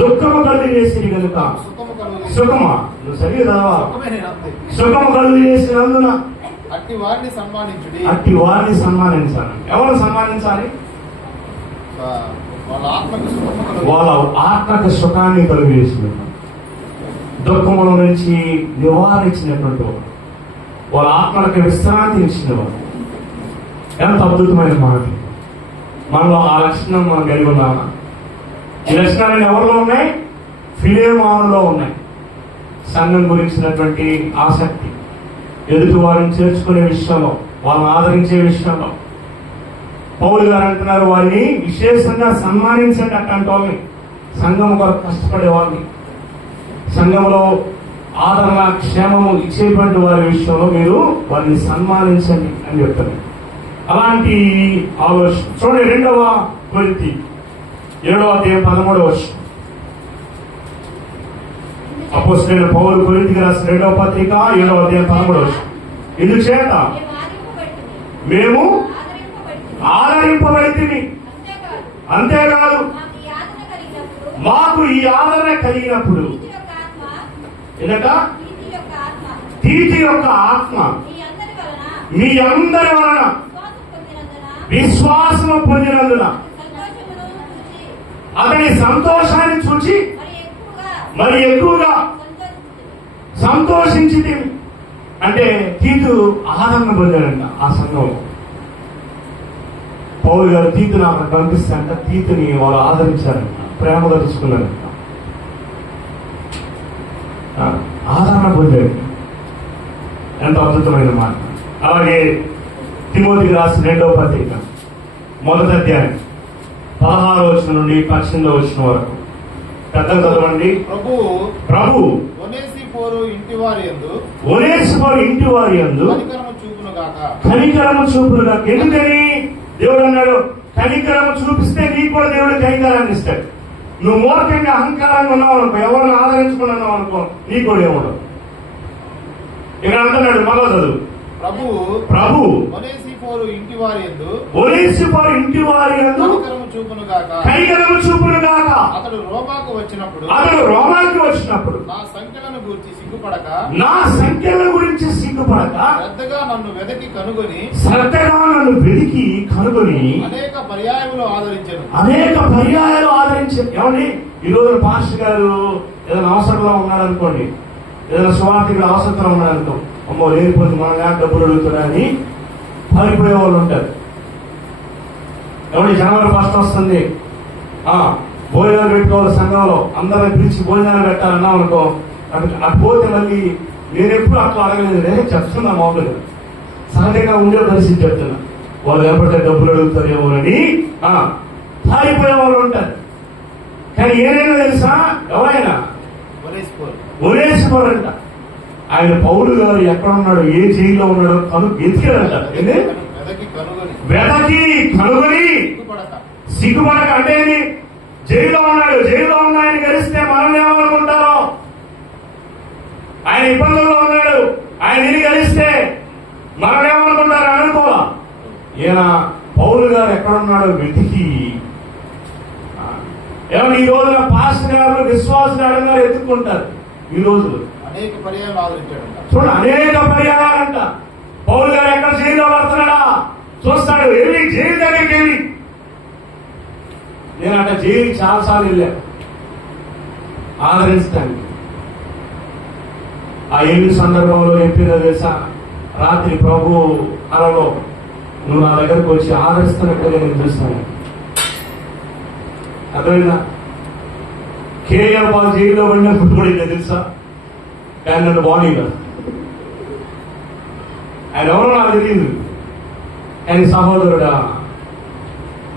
దుఃఖము కలుగజేసిరి కనుక సుఖమా నువ్వు సరిగా సుఖము కలుగజేసినందున అట్టి వారిని సన్మానించాలి. ఎవరు సన్మానించాలి? వాళ్ళ ఆత్మకు సుఖాన్ని కలుగజేసినట్టు, దుఃఖముల నుంచి నివారించినటువంటి వారు, వాళ్ళ ఆత్మలకు విశ్రాంతి ఇచ్చిన వారు. ఎంత అద్భుతమైన మాట! మనలో ఆ లక్షణం మనం కలిగి ఉన్నామా? ఈ లక్షణాలు ఎవరిలో ఉన్నాయి? ఫిలేమోనులో ఉన్నాయి. సంఘం గురించినటువంటి ఆసక్తి, ఎదుటి వారిని చేర్చుకునే విషయంలో, వాళ్ళని ఆదరించే విషయంలో. పౌలు గారు అంటున్నారు, వారిని విశేషంగా సన్మానించండి. అట్లాంటి వాళ్ళని, సంఘం కొరకు కష్టపడే వాళ్ళని, సంఘంలో ఆదరణ క్షేమము ఇచ్చేటువంటి వారి విషయంలో మీరు వారిని సన్మానించండి అని చెప్తారు. అలాంటి ఆలోచన చూడండి. 2 కొరింథీ 7:13. అపోస్తలుడైన పౌలు కొరింథీయులకు రాసిన 2వ పత్రిక 7:13. ఇందుచేత మేము ఆదరింపబడితిమి, అంతేకాదు మాకు ఈ ఆదరణ కలిగినప్పుడు తీతి యొక్క ఆత్మ మీ అందరి వలన విశ్వాసము పొందినందున అతని సంతోషాన్ని చూచి మరి ఎక్కువగా సంతోషించింది. అంటే తీతు ఆదరణ పొందాడంట ఆ సంఘంలో. పౌలు గారు తీతును అక్కడ పంపిస్తారంట. తీతుని వాళ్ళు ఆదరించారంట, ప్రేమగా తీసుకున్నారంట, ఆదరణ పొందారు. ఎంత అద్భుతమైన మాట! అలాగే తిమోతికి రాసిన 2వ పత్రిక 1వ అధ్యాయం 16వ వచనం నుండి 18వ వచనం వరకు పెద్దలు చదవండి. ప్రభు ఒనేసిఫోరు ఇంటి వారి యందు కనికరము చూపునుగాక. ఎందుకని దేవుడు అన్నాడు, కనికరము చూపిస్తే నీకు కూడా దేవుడు కనికరాన్ని ఇస్తాడు. నువ్వు మూర్ఖంగా అహంకారంగా ఉన్నావు అనుకో, ఎవరిని ఆదరించుకున్నావు అనుకో, నీకు కూడా ఏముండవు. ఇక్కడ అంటున్నాడు, మరో చదువు. ప్రభు ఒనేసిఫోరు ఇంటి వారి యందు కనికరము చూపునుగాక. అతడు రోమాకు వచ్చినప్పుడు నా సంఖ్యలను గురించి సిగ్గుపడక శ్రద్ధగా నన్ను వెతికి కనుగొని అనేక పర్యాయాలు ఆదరించాను. ఏమండి, ఈ రోజు పాస్టర్ గారు ఏదైనా అవసరంలో ఉన్నారనుకోండి, ఏదైనా సువార్థికులు అవసరంలో ఉన్నారనుకో, అమ్మో లేకపోతే మన డబ్బులు అడుగుతున్నారని పారిపోయే వాళ్ళు ఉంటారు. ఎవరి జనవరి 1 వస్తుంది, భోజనాలు పెట్టుకోవాలి సంఘంలో, అందరం పిలిచి భోజనాలు పెట్టాలన్నాం అనుకో, అటు పోతే మళ్ళీ నేను ఎప్పుడు అట్లా అడగలేదు, చెప్తున్నా మామూలుగా సహజంగా ఉండే పరిస్థితి చెప్తున్నా. వాళ్ళు ఎవరితే డబ్బులు అడుగుతారేమోనని పారిపోయే వాళ్ళు ఉంటారు. కానీ ఏదైనా తెలుసా, ఎవరైనా ఒరేసుకోరంట. ఆయన పౌలు గారు ఎక్కడ ఉన్నాడు, ఏ జైల్లో ఉన్నాడో ఎతికారంట. వెదకి కనుగొని సిగ్గుపడక. అంటే జైల్లో ఉన్నాడు, జైల్లో ఉన్న ఆయన గెలిస్తే మనం ఏమనుకుంటారో, ఆయన ఇబ్బందుల్లో ఉన్నాడు, ఆయన ఇల్లు గెలిస్తే మనం ఏమనుకుంటారో అనుకోవాలా. ఈయన పౌలు గారు ఎక్కడున్నాడో వెతికి, ఏమన్నా ఈ రోజున పాస్టర్ గారు విశ్వాస గారు ఎత్తుక్కుంటారు. ఈ రోజులు అనేక పర్యాలు ఆదరించాడు. చూడండి, అనేక పర్యాలంట. పౌలు గారు ఎక్కడ జైల్లో పడుతున్నాడా చూస్తాడు, వెళ్ళి జైలు దగ్గరికి వెళ్ళి. నేను అట్లా జైలుకి చాలాసార్లు వెళ్ళాను ఆదరించడానికి. ఆ ఎన్ని సందర్భంలో చెప్పిన తెలుసా, రాత్రి ప్రభు అలలో నువ్వు నా దగ్గరకు వచ్చి ఆదరిస్తున్నట్టుగా నేను చూస్తాను. అర్థమైందా? కేఎల్ బాల్ జైల్లో పడినప్పుడు కూడా ఇంకా తెలుసా, కానీ నన్ను బాడీగా ఆయన ఎవరో నాకు తెలియదు, కానీ సహోదరుడా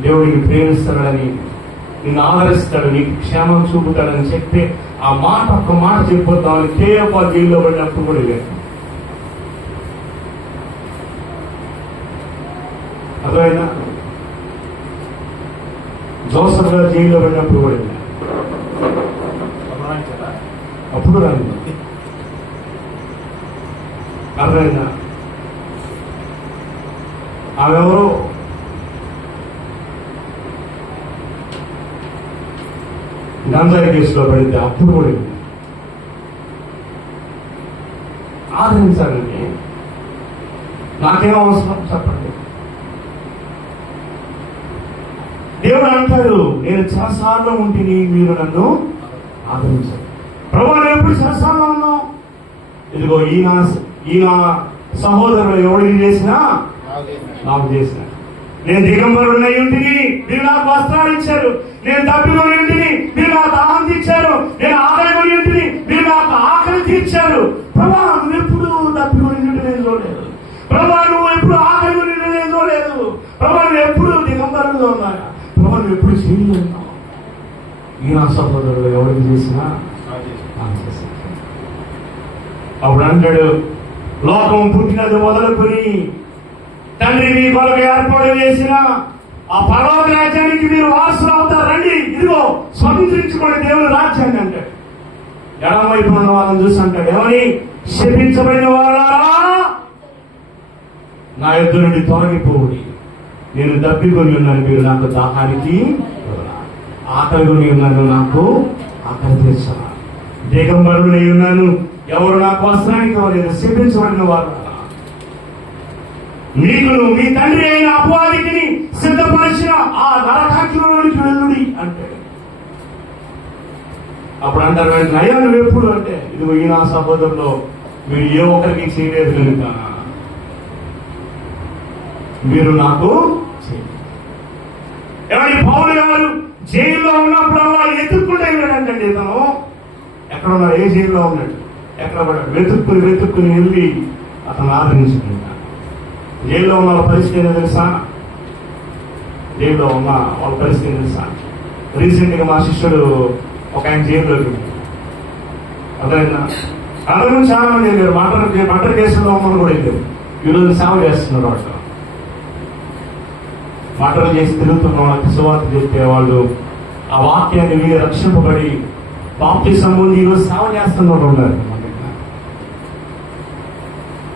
దేవుడికి ప్రేమిస్తాడని, నిన్ను ఆదరిస్తాడు, నీకు క్షేమం చూపుతాడని చెప్పి ఆ మాట, ఒక్క మాట చెప్పొద్దామని కేఎల్ బాల్ జైల్లో పడినప్పుడు కూడా లేదు. అర్థమైనా? జోసఫ్ గారు జైల్లో పడినప్పుడు కూడా అప్పుడు రాదు. అర్థమైందా? ఆమెవరో గంజాయి కేసులో పడితే అప్పుడు కూడా ఆదరించాలండి. నాకేం అవసరం చెప్పండి. దేవుడు అంటాడు, నేను చాలాసార్లు ఉంటిని, మీరు నన్ను ఆదరించారు. ప్రభు నేను ఎప్పుడు చాలాసార్లు ఉన్నావు. ఇదిగో ఈయన సహోదరులు ఎవరికి చేసినా నాకు చేసిన. నేను దిగంబరుడై ఉంటిని, మీరు నాకు వస్త్రాలు ఇచ్చారు. నేను తప్పికొని ఉంటిని, మీరు నాకు దాహం తీర్చారు. నేను ఆకలి కొని ఉంటిని, మీరు నాకు ఆకలి తీర్చారు. ప్రభా నువ్వు ఎప్పుడు తప్పికొని నేను చూడలేదు. ప్రభా నువ్వు ఎప్పుడు ఆకలి కొని నేను చూడలేదు. ప్రభా నువ్వు ఎప్పుడు దిగంబరుడుగా ఉన్నాయా. ప్రభా నువ్వు ఎప్పుడు చేయలేదు ఉన్నావు. ఈ నా సహోదరుడు ఎవరికి చేసినా నాకు చేసిన. అప్పుడు అంటాడు, లోకం పుట్టినది మొదలుకొని తండ్రి మీ కొరకు ఏర్పాటు చేసిన ఆ పర్వత రాజ్యానికి మీరు వారసులు అవుతారు. రండి, ఇదిగో స్వతంత్రించుకోండి దేవుని రాజ్యాన్ని అంటాడు. ఎడమవైపు ఉన్న వాళ్ళని చూసి అంటాడు, ఏమని? శపించబడిన వాళ్ళారా నా యుద్ధ నుండి తొలగిపోవుడి. నేను దప్పికొని ఉన్నాను, మీరు నాకు దాహానికి ఆకలి కొని ఉన్నాను, నాకు ఆకలి తీర్చాను. దిగంబరుడై ఉన్నాను, ఎవరు నాకు వస్త్రానికి లేదు. శపించబడిన వారు మీకును మీ తండ్రి అయిన అపవాదికి సిద్ధపరిచిన ఆ నరకాగ్నిలోనికి వెళ్ళుడి అంటాడు. అప్పుడు అంటారు, అయ్యా నువ్వు ఎప్పుడు అంటే, ఇదిగో ఈ నా సహోదరులో మీరు ఏ ఒక్కరికి చేయలేదు కనుక మీరు నాకు ఎవరి. పౌలు గారు జైల్లో ఉన్నప్పుడు అలా ఎత్తుక్కుంటే వెళ్ళాడంటండి. ఇతను ఎక్కడ ఉన్నాడు, ఏ జైల్లో ఉన్నాడు, ఎక్కడ పడ్డాడు, వెతుక్కుని వెళ్ళి అతను ఆదరించుకుంటాడు. జైల్లో ఉన్న వాళ్ళ పరిస్థితి ఏదో తెలుసా? జైల్లో ఉన్న వాళ్ళ పరిస్థితి తెలుసా? రీసెంట్ గా మా శిష్యుడు ఒక ఆయన జైల్లోకి అర్థమైందా? అందరూ చాలా మంది వెళ్ళారు. మటర్ కేసులో ఉన్నది కూడా వెళ్ళారు. ఈరోజు సేవ చేస్తున్నారు. వాళ్ళు మాటలు చేసి తిరుగుతున్న వాళ్ళకి సువార్త చెప్పే వాళ్ళు, ఆ వాక్యాన్ని వీళ్ళు రక్షింపబడి బాప్తిసం పొంది ఈరోజు సేవ చేస్తున్న వాళ్ళు ఉన్నారు.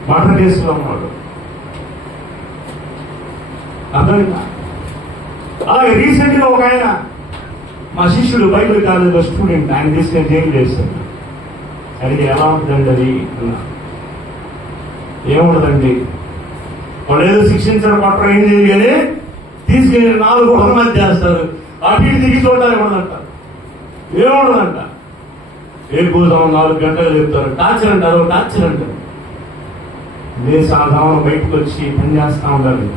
మటర్ కేసులో ఉన్నవాళ్ళు అర్థమైందా? అలాగే రీసెంట్ గా ఒక ఆయన మా శిష్యుడు బైబిల్ కాలేజీలో స్టూడెంట్, ఆయన తీసుకెళ్ళి జైలు చేశాడు. అడిగి ఎలా ఉంటుందండి అది అన్నా. ఏముండదండి, వాళ్ళు ఏదో శిక్షించడం పట్టడం ఏం చేయగానే తీసుకెళ్ళి 4 గోడల మధ్య చేస్తారు. అటు ఇటు దిగి చూడాలి ఉండదంట. ఏముండదంట. ఏ కోసం 4 గంటలు చెప్తారు. టార్చర్ అంటారు, టార్చర్ అంటారు. నేను సాధారణ బయటకు వచ్చి పని చేస్తా ఉండాలి.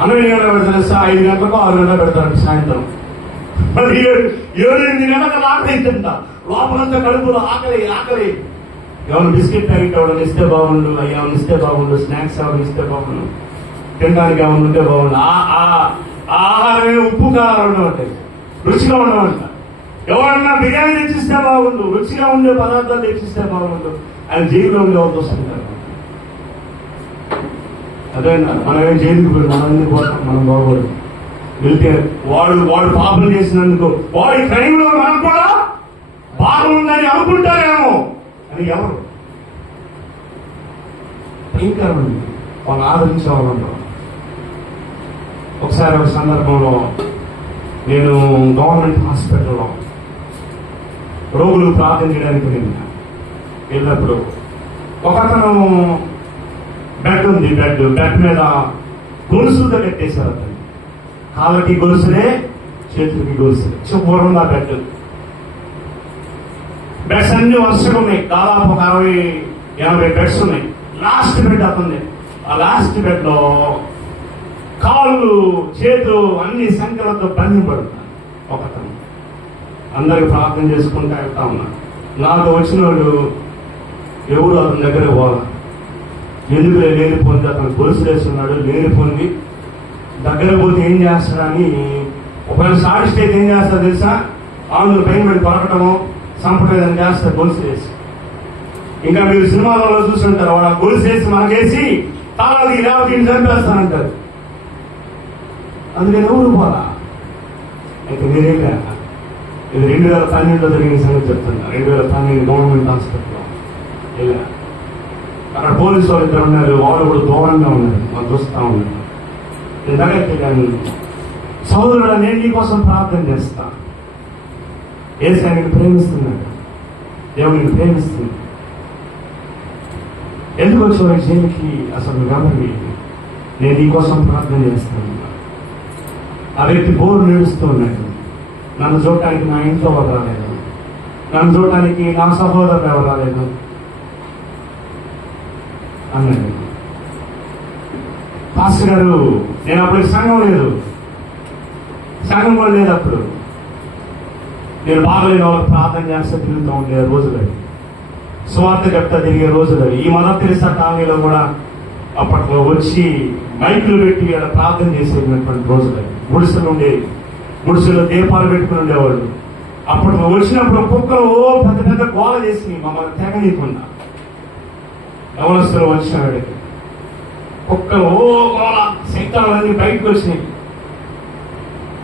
అన్నం ఎన్ని గంటలు పెడతారు తెలుసా? 5 గంటలకు 6 గంటలు పెడతారు సాయంత్రం. మరి 7-8 నెలల ఆకలి అవుతుంట, లోపలంతా కడుపులో ఆకలి ఆకలి. ఎవరు బిస్కెట్ ప్యాకెట్ ఎవరైనా ఇస్తే బాగుండు, ఏమైనా ఇస్తే బాగుండు, స్నాక్స్ ఎవరైనా ఇస్తే బాగుండు, తినడానికి ఏమైనా ఉంటే బాగుండు. ఆహారమే ఉప్పు కారం ఉండమంటాయి, రుచిగా ఉండమంట. ఎవరన్నా బిర్యానీ తెచ్చిస్తే బాగుండు, రుచిగా ఉండే పదార్థాలు తెచ్చిస్తే బాగుండు. ఆయన జైల్లో ఉండే వాళ్ళు వస్తుంటారు. అదే మనమేం జైలుకి పోయి మనం ఎందుకు పోతాం? మనం బాగోదు. వెళ్తే వాడు పాపం చేసినందుకు వాడి క్రైమ్ లో మనం కూడా పాపం ఉందని అనుకుంటారేమో అని ఎవరు భయంకరమండి. వాళ్ళు ఆదరించే వాళ్ళు ఉంటారు. ఒకసారి ఒక సందర్భంలో నేను గవర్నమెంట్ హాస్పిటల్లో రోగులు ప్రార్థన చేయడానికి వెళ్ళినప్పుడు ఒక అతను బెడ్ ఉంది, బెడ్ మీద గొలుసులతో కట్టేశారు. అతను కాళ్ళకి గొలుసులే, చేతులకి గొలుసులే. పూర్వం ఆ బెడ్స్ అన్ని వరుసగా ఉన్నాయి. దాదాపు ఒక 60-80 బెడ్స్ ఉన్నాయి. లాస్ట్ బెడ్ అతను. ఆ లాస్ట్ బెడ్ లో కాళ్ళు చేతులు అన్ని సంఖ్యలతో బంధింపడుతున్నారు. ఒకతను అందరికి ప్రార్థన చేసుకుంటూ వెళ్తా ఉన్నాడు. నాకు వచ్చిన వాళ్ళు ఎవరు అతని దగ్గర పోవాలి, ఎందుకు లేనిపోయింది, అతను గొలుసు వేస్తున్నాడు, లేనిపోయింది. దగ్గర పోతే ఏం చేస్తాడని ఒకవేళ సాడిస్తే ఏం చేస్తాడు తెలుసా? ఆంధ్రులు పైన పడి కొరకటము, సంప్రదాయం చేస్తారు గొలుసు వేసి. ఇంకా మీరు సినిమాలలో చూస్తుంటారు, వాడు గొలుసు వేసి మనకేసి తాళాది లేకపోతే చంపేస్తానంటారు. అందుకని ఎవరు పోరా? అయితే మీరేగా ఇది 2012లో జరిగిన సంగతి చెప్తున్నా. 2012 గవర్నమెంట్ హాస్పిటల్లో వెళ్ళా. అక్కడ పోలీసు వాళ్ళు ఇద్దరు ఉన్నారు. వాళ్ళు కూడా దూరంగా ఉన్నారు, వాళ్ళు చూస్తా ఉన్నారు. నేను దగ్గరికి వెళ్ళాను. సోదరుడు, నేను నీకోసం ప్రార్థన చేస్తా. యేసయ్య నిన్ను ప్రేమిస్తున్నాడు, దేవుడు నిన్ను ప్రేమిస్తుంది. ఎందుకు వచ్చావు ఈ జైలుకి? అసలు ఎవరి? నేను నీకోసం ప్రార్థన చేస్తాను. ఆ వ్యక్తి బోరు నేడుస్తూ ఉన్నాడు. నన్ను చూడటానికి నా ఇంట్లో ఎవరు రాలేదు, నన్ను చూడటానికి నా సహోదరులు ఎవరు రాలేదు అన్నాడు. పాస్టర్ గారు, నేను అప్పుడు సంఘం కూడా లేదు. అప్పుడు నేను బాగలేని వాళ్ళకి ప్రార్థన చేస్తే తిరుగుతూ ఉండే రోజులు, సువార్త చెప్తా తిరిగే రోజులు. ఈ మదర్ తెరెసా కాలనీలో కూడా అప్పట్లో వచ్చి మైకులు పెట్టి ప్రార్థన చేసేటువంటి రోజులు. గుడిసెలో దీపాలు పెట్టుకుని ఉండేవాళ్ళు. అప్పట్లో వచ్చినప్పుడు కుక్కలు పెద్ద పెద్ద గోల చేసి మమ్మల్ని తెగనీయకుండా, యవనస్తులు వచ్చినాడికి కుక్కలు గోల శక్తాలన్నీ బయటకు వచ్చినాయి.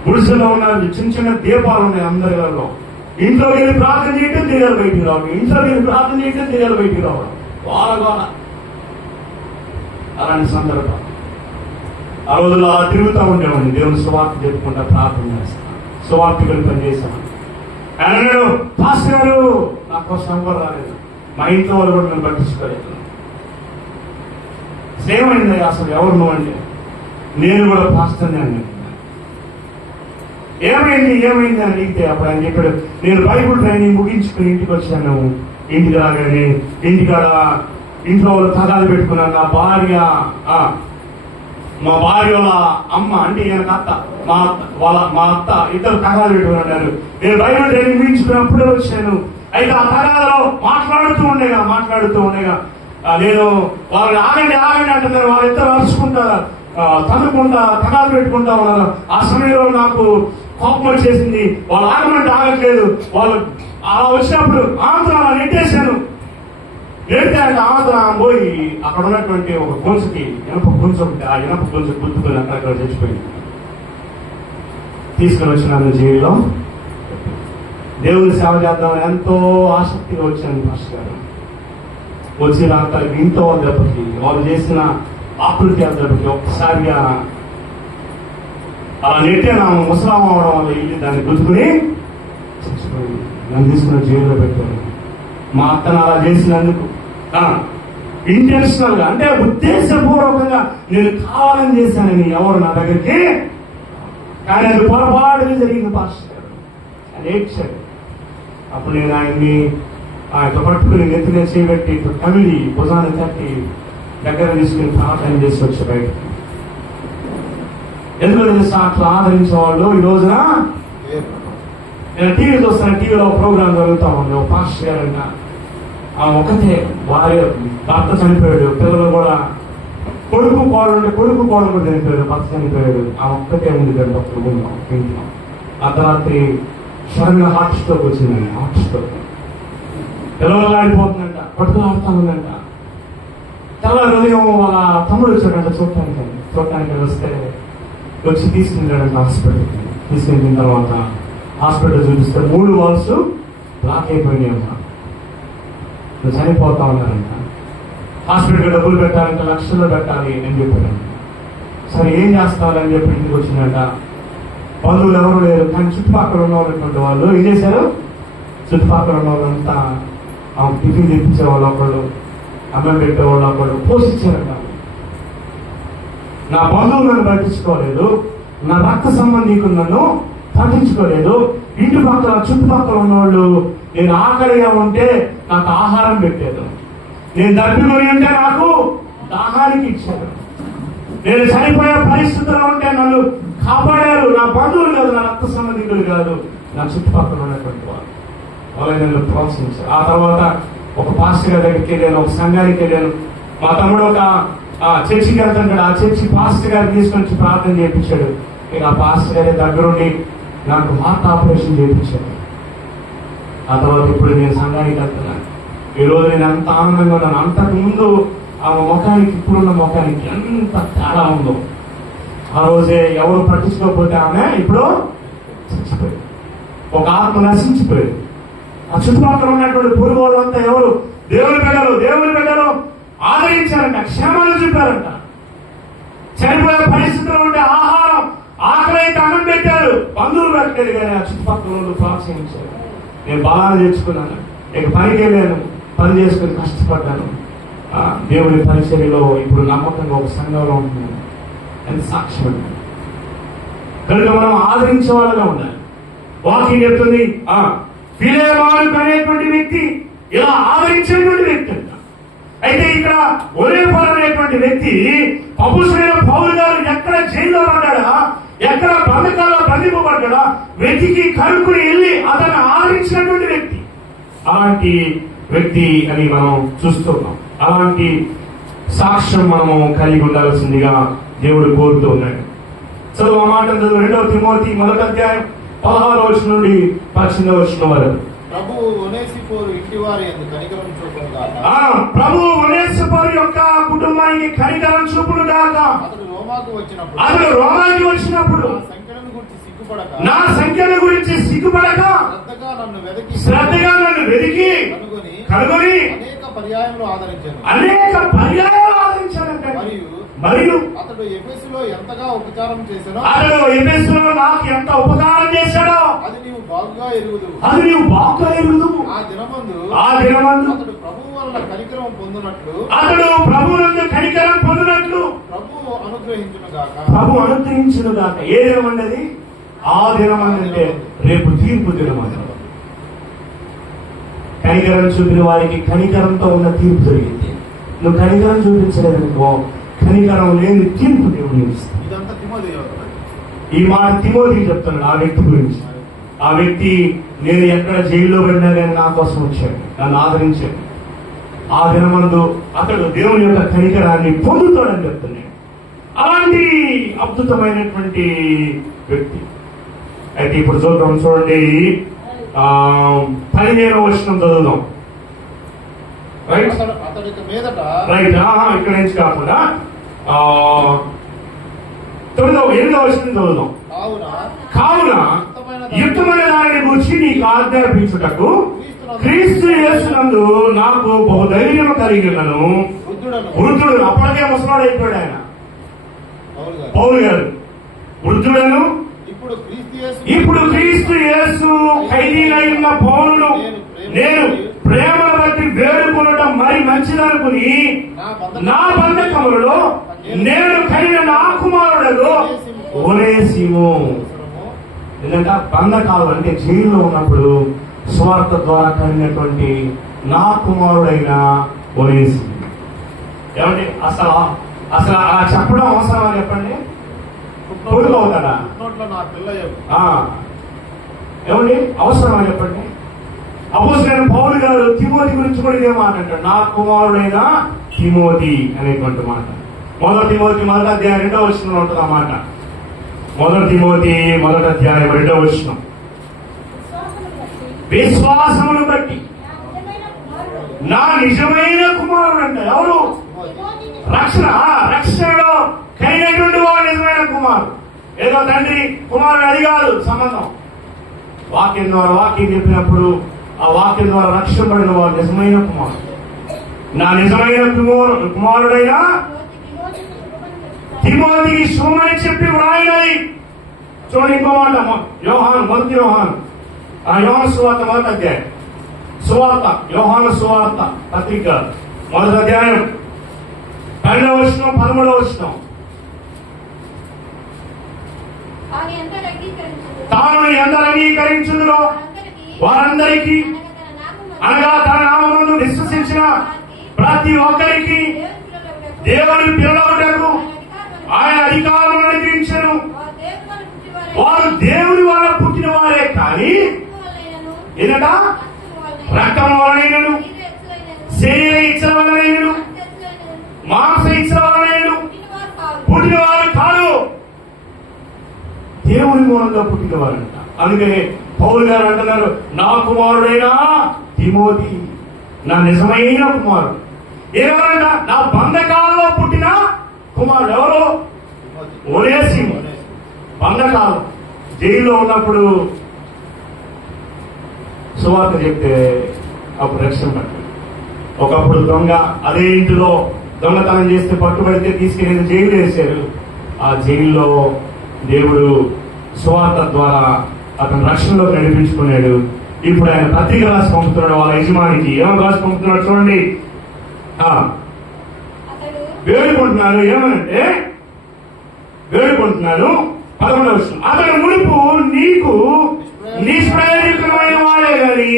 గుడిసెలో ఉన్న చిన్న చిన్న దీపాలు ఉన్నాయి అందరిలో. ఇంట్లో వెళ్ళి ప్రార్థన చేయటం, తీరాలు బయటికి రావడం, ఇంట్లో వెళ్ళి ప్రార్థన చేయటం, తీరాలు బయటికి రావడం, గోల. అలాంటి సందర్భం ఆ రోజుల్లో అలా తిరుగుతూ ఉండేవాడిని. దేవుని సువార్త చెప్పుకుంటా ప్రార్థన చేస్తాను, సువార్తికులు పనిచేశాను. ఆయన అన్నాడు, పాస్టర్ గారు నా కోసం ఎవరు రాలేదు, మా ఇంట్లో వాళ్ళు కూడా నన్ను పట్టించుకోలేదు. ఏమైంది అసలు ఎవరు నువ్వు అంటే, నేను కూడా పాస్టర్ని అని. ఏమైంది అని అడిగితే అప్పుడు ఆయన చెప్పాడు, నేను బైబుల్ ట్రైనింగ్ ముగించుకుని ఇంటికి వచ్చాను. ఇంటికి రాగానే ఇంట్లో వాళ్ళు తగాలు పెట్టుకున్నాను. మా భార్య వాళ్ళ అమ్మ అంటే ఈయనకు అత్త, మా అత్త ఇద్దరు తగాలు పెట్టుకున్నారు. నేను బైబిల్ ట్రైనింగ్ ముగించుకున్నప్పుడే వచ్చాను. అయితే ఆ తగాలలో మాట్లాడుతూ ఉండేగా నేను వాళ్ళని ఆగండి అంటున్నారు. వాళ్ళిద్దరు అరుచుకుంటారు, తనుకుంటా తగాలు పెట్టుకుంటా ఉన్నారు. ఆ సమయంలో నాకు కోపం వచ్చేసింది. వాళ్ళు ఆగమంటే ఆగట్లేదు. వాళ్ళు అలా వచ్చినప్పుడు ఆంధ్ర నెట్టేశాను. నెడితే ఆయన ఆంధ్ర పోయి అక్కడ ఉన్నటువంటి ఒక గొంతుకి ఇనప గొంతు గుర్తుకొని అక్కడ చచ్చిపోయింది. తీసుకుని వచ్చినాను జైల్లో. దేవుని సేవ చేద్దామని ఎంతో ఆసక్తిగా వచ్చాను పాస్టర్ గారు. వచ్చిన తనకి ఇంట్లో దెబ్బకి, వాళ్ళు చేసిన ఆకృతి దెబ్బకి ఒక్కసారిగా అలా నెట్టే నా ముసలాం అవడం వల్ల ఇల్లు దాన్ని గుర్తుకుని చచ్చిపోయింది. నన్ను తీసుకుని జైల్లో పెట్టాను. మా అత్తను అలా చేసినందుకు ఇంటెన్షనల్ గా, అంటే ఉద్దేశపూర్వకంగా నేను కావాలని చేశానని ఎవరు నా దగ్గరికి, కానీ అది పొరపాటుగా జరిగింది పాస్టర్ గారు. అది ఏడ్చాడు. అప్పుడు నేను ఆయన్ని పట్టుకుని నెత్తిన చేయబెట్టి కమిడి భుజాన్ని తట్టి దగ్గర తీసుకుని ప్రార్థన చేసి వచ్చి బయటకు. ఎందుకు తెలుసా? అట్లా ఆదరించే వాళ్ళు ఈ రోజున నేను టీవీ చూస్తాను, టీవీలో ప్రోగ్రామ్ జరుగుతూ ఉంది. ఒక పాస్టర్ గారంట, ఆ ఒకతే భార్య, భర్త చనిపోయాడు, పిల్లలు కూడా, కొడుకు కోడలు కూడా చనిపోయాడు, భర్త చనిపోయాడు, ఆ ఒక్కతే ఉంది కుటుంబం ఇంట్లో. అర్ధరాత్రి సడన్ గా హార్ట్ స్ట్రోక్ వచ్చిందండి. హార్ట్ స్ట్రోక్ పిల్లలు ఆడిపోతుందంట, పట్టుకులాడుతూ ఉందంట. తెల్లారి ఉదయం వాళ్ళ తమ్ముడు వచ్చాడంట చూడటానికి వస్తే వచ్చి తీసుకెళ్ళాడంట హాస్పిటల్కి. తీసుకెళ్ళిన తర్వాత హాస్పిటల్ చూపిస్తే 3 వాల్స్ బ్లాక్ అయిపోయినాయి అమ్మా, నువ్వు చనిపోతా ఉన్నారంట. హాస్పిటల్కి డబ్బులు పెట్టాలంటే లక్షల్లో పెట్టాలి అని చెప్పాడంట. సరే ఏం చేస్తారని చెప్పి ఇంటికి వచ్చిందంట. బంధువులు ఎవరు లేరు, కానీ చుట్టుపక్కల ఉన్నటువంటి వాళ్ళు ఏం చేశారు, చుట్టుపక్కల ఉన్న వాళ్ళంతా టిఫిన్ తెప్పించేవాళ్ళు ఒకళ్ళు, అన్నం పెట్టేవాళ్ళు ఒకళ్ళు, పోషించారంట. నా బంధువులు నన్ను పట్టించుకోలేదు, నా రక్త సంబంధికులు నన్ను పట్టించుకోలేదు, ఇంటి పక్కల చుట్టుపక్కల ఉన్నవాళ్ళు నేను ఆకలిగా ఉంటే నాకు ఆహారం పెట్టారు, నేను దప్పికొని ఉంటే నాకు దాహానికి ఇచ్చారు, నేను చనిపోయే పరిస్థితుల్లో ఉంటే నన్ను కాపాడారు. నా బంధువులు కాదు, నా రక్త సంబంధికులు కాదు, నా చుట్టుపక్కల ఉన్నటువంటి వాళ్ళు, వాళ్ళని నన్ను ప్రోత్సహించారు. ఆ తర్వాత ఒక పాస్టర్ గారి దగ్గరికి వెళ్ళాను, ఒక సంఘానికి వెళ్ళాను. మా తమ్ముడు ఒక చర్చికి వెళ్తుంటాడు, ఆ చర్చి పాస్టర్ గారిని తీసుకొని ప్రార్థన చేయించాడు. ఇక ఆ పాస్టర్ గారి దగ్గరుండి నాకు హార్ట్ ఆపరేషన్ చేయించాడు. ఆ తర్వాత ఇప్పుడు నేను సంఘానికి వెళ్తున్నాను. ఈ రోజు నేను ఎంత ఆనందంగా ఉన్నాను. అంతకు ముందు ఆ ముఖానికి ఇప్పుడున్న ముఖానికి ఎంత తేడా ఉందో. ఆ రోజే ఎవరు పట్టించుకోకపోతే ఆమె ఇప్పుడు చచ్చిపోయింది, ఒక ఆత్మ నశించిపోయింది. ఆ చుట్టుపక్కల ఉన్నటువంటి పొరుగు వాళ్ళంతా ఎవరు దేవుని బిడ్డలు ఆదరించారంట, క్షేమాలు చూపారంట. చనిపోయే పరిస్థితుల్లో ఉంటే ఆహారం, ఆకలి అయితే అన్నం పెట్టారు, బంధువులు పెట్టలేదు, కానీ ఆ చుట్టుపక్కల వాళ్ళు ప్రోత్సహించారు. నేను బలాన్ని తెచ్చుకున్నాను, ఇక పనికి వెళ్ళాను, పని చేసుకుని కష్టపడ్డాను. దేవుని పరిచర్యలో ఇప్పుడు నమ్మకంగా ఒక సంఘంలో ఉంటున్నాను. ఎంత సాక్ష్యం అండి. కనుక మనం ఆదరించే వాళ్ళగా ఉండాలి. వాకింగ్ చెప్తుంది, ఫిలేమాను అనేటువంటి వ్యక్తి ఇలా ఆదరించేటువంటి వ్యక్తి అంట. అయితే ఇక్కడ ఒరేపాలు అనేటువంటి వ్యక్తి అపుసైన పౌలు గారు ఎక్కడ జైల్లో పడ్డాడా, ఎక్కడ బంధకాల్లో బంధింపబడ్డా వెతికి కనుక్కుని వెళ్ళి అతను ఆదరించినటువంటి వ్యక్తి. అలాంటి వ్యక్తి అని మనం చూస్తున్నాం. అలాంటి సాక్ష్యం మనము కలిగి ఉండాల్సిందిగా దేవుడు కోరుతూ ఉన్నాడు. చదువు ఆ మాట చదువు. 2వ తిమోతి 1వ అధ్యాయం 16వ వచనం నుండి 18వ వచనం వరకు. ప్రభువు ఒనేసిఫోరు ఇంటివారి యందు కనికరం చూపును గాక. ప్రభువు ఒనేసిఫోరు యొక్క కుటుంబానికి కనికరం చూపును గాక. అతడు రోమాకు వచ్చినప్పుడు నా సంఖ్యల గురించి సిగ్గుపడక శ్రద్ధగా నన్ను వెతికి కనుగొని అనేక పర్యాయములు ఆదరించాను. మరియు అతడు ఎఫెసులో ఎంతగా ఉపచారం చేశాడో, నాకు ఎంత ఉపకారం చేశాడో అది నీవు బాగుగా ఎరుగుదు. ఆ దినమందు అతడు ప్రభువు వలన కనికరం పొందినట్లు ప్రభువు అనుగ్రహించును గాక. ఏ దినం అన్నది? ఆ దినం అంటే రేపు తీర్పు దినం అన్నది. కనికరం చూపిన వారికి కనికరంతో ఉన్న తీర్పు జరిగింది. నువ్వు కనికరం చూపించలేదనుకో, కనికరం లేని తీర్పు దేవుడు ఇస్తాడు. ఈ మాట తిమోతికి చెప్తున్నాడు ఆ వ్యక్తి గురించి. ఆ వ్యక్తి నేను ఎక్కడ జైల్లో పడినా కానీ నా కోసం వచ్చాడు, నన్ను ఆదరించాడు. ఆ దినమందు అతడు దేవుని యొక్క కనికరాన్ని పొందుతాడని చెప్తున్నాడు. అలాంటి అద్భుతమైనటువంటి వ్యక్తి. అయితే ఇప్పుడు చూడండి 15వ వచనం చదువుదాం. రైట్, ఇక్కడ నుంచి కాకుండా 8వ వచనం చదువుదాం. కావున యుక్తమైన దానిని గురించి నీకు ఆజ్ఞాపించుటకు క్రీస్తు యేసునందు నాకు బహుధైర్యము కలిగి ఉన్నాను. వృద్ధుడు, అప్పటికే ముసలాడు అయిపోయాడు ఆయన, పౌలు గారు. వృద్ధుడను ఇప్పుడు క్రీస్తు యేసు ఖైదీనైన పౌలును నేను ప్రేమను బట్టి వేడుకొనడం మరి మంచిదనుకుని నా బంధకములలో నేను కలిగిన నా కుమారుడు ఒనేసిము. ఎందుకంటే బంధకాలు అంటే జైల్లో ఉన్నప్పుడు స్వార్థ ద్వారా కలిగినటువంటి నా కుమారుడైన ఒనేసిము. ఏమంటే అసలు అలా చెప్పడం అవసరమా చెప్పండి? కొడుకు అవుతాడా? ఏమండి అవసరమా చెప్పండి? అపోస్తలుడైన పౌలు గారు తిమోతి గురించి కూడా ఇదే మాట అంటాడు, నా కుమారుడైన తిమోతి అనేటువంటి మాట. 1 తిమోతి 1వ అధ్యాయం 2వ వచనంలో ఉంటుంది ఆ మాట. 1 తిమోతి 1వ అధ్యాయం 2వ వచనం. విశ్వాసమును బట్టి నా నిజమైన కుమారుడు అంట. ఎవరు? రక్షణలో కలిగినటువంటి వాడు నిజమైన కుమారుడు. ఏదో తండ్రి కుమారుడు అది కాదు సంబంధం. వాక్యం ద్వారా వాక్యం చెప్పినప్పుడు ఆ వాక్యం ద్వారా రక్షింపబడిన వాడు నిజమైన కుమారుడు. నా నిజమైన కుమారుడైనా తిమోతికి శుభమని చెప్పి వ్రాయినది. చూడండి ఇంకో మాట, యోహాను 1 యోహాను సువార్త 1వ అధ్యాయం. సువార్త యోహాను సువార్త పత్రిక 1వ అధ్యాయం 12వ వచనం 13వ వచనం. తాను ఎందరు అంగీకరించుదురో వారందరికీ, అనగా తన నామమును విశ్వసించిన ప్రతి ఒక్కరికి దేవుని పిల్లలకు ఆయన అధికారం అనుగ్రహించను. వారు దేవుని వల్ల పుట్టిన వారే కానీ ఏదట రక్తం వలనైనను, శరీర ఇచ్చల వలనైనను, మాంస ఇచ్చల వలనైనను పుట్టిన వారు కాదు, దేవుని మూలంగా పుట్టిన వారంట. అందుకనే పౌలు గారు అంటున్నారు, నా కుమారుడైనా తిమోతి నా నిజమైన కుమారుడు. ఏమనంట? నా బంధకాలలో పుట్టిన కుమారుడు. ఎవరు? ఒనేసిము. బంధకాలం జైల్లో ఉన్నప్పుడు సువార్త చెప్తే అప్పుడు రక్షణ పట్టింది. ఒకప్పుడు దొంగ అదే ఇంటిలో దొంగతనం చేస్తే పట్టుబడితే తీసుకెళ్ళి జైలు వేశారు. ఆ జైల్లో దేవుడు సువార్త ద్వారా అతను రక్షణలో నడిపించుకున్నాడు. ఇప్పుడు ఆయన పత్రిక రాసి పంపుతున్నాడు వాళ్ళ యజమానికి. ఏమని రాసి పంపుతున్నాడు చూడండి. వేడుకుంటున్నాను. ఏమనంటే వేడుకుంటున్నాను 11వ వచనం. అతను మునుపు నీకు నిష్ప్రయోజకమైన వాడే గాని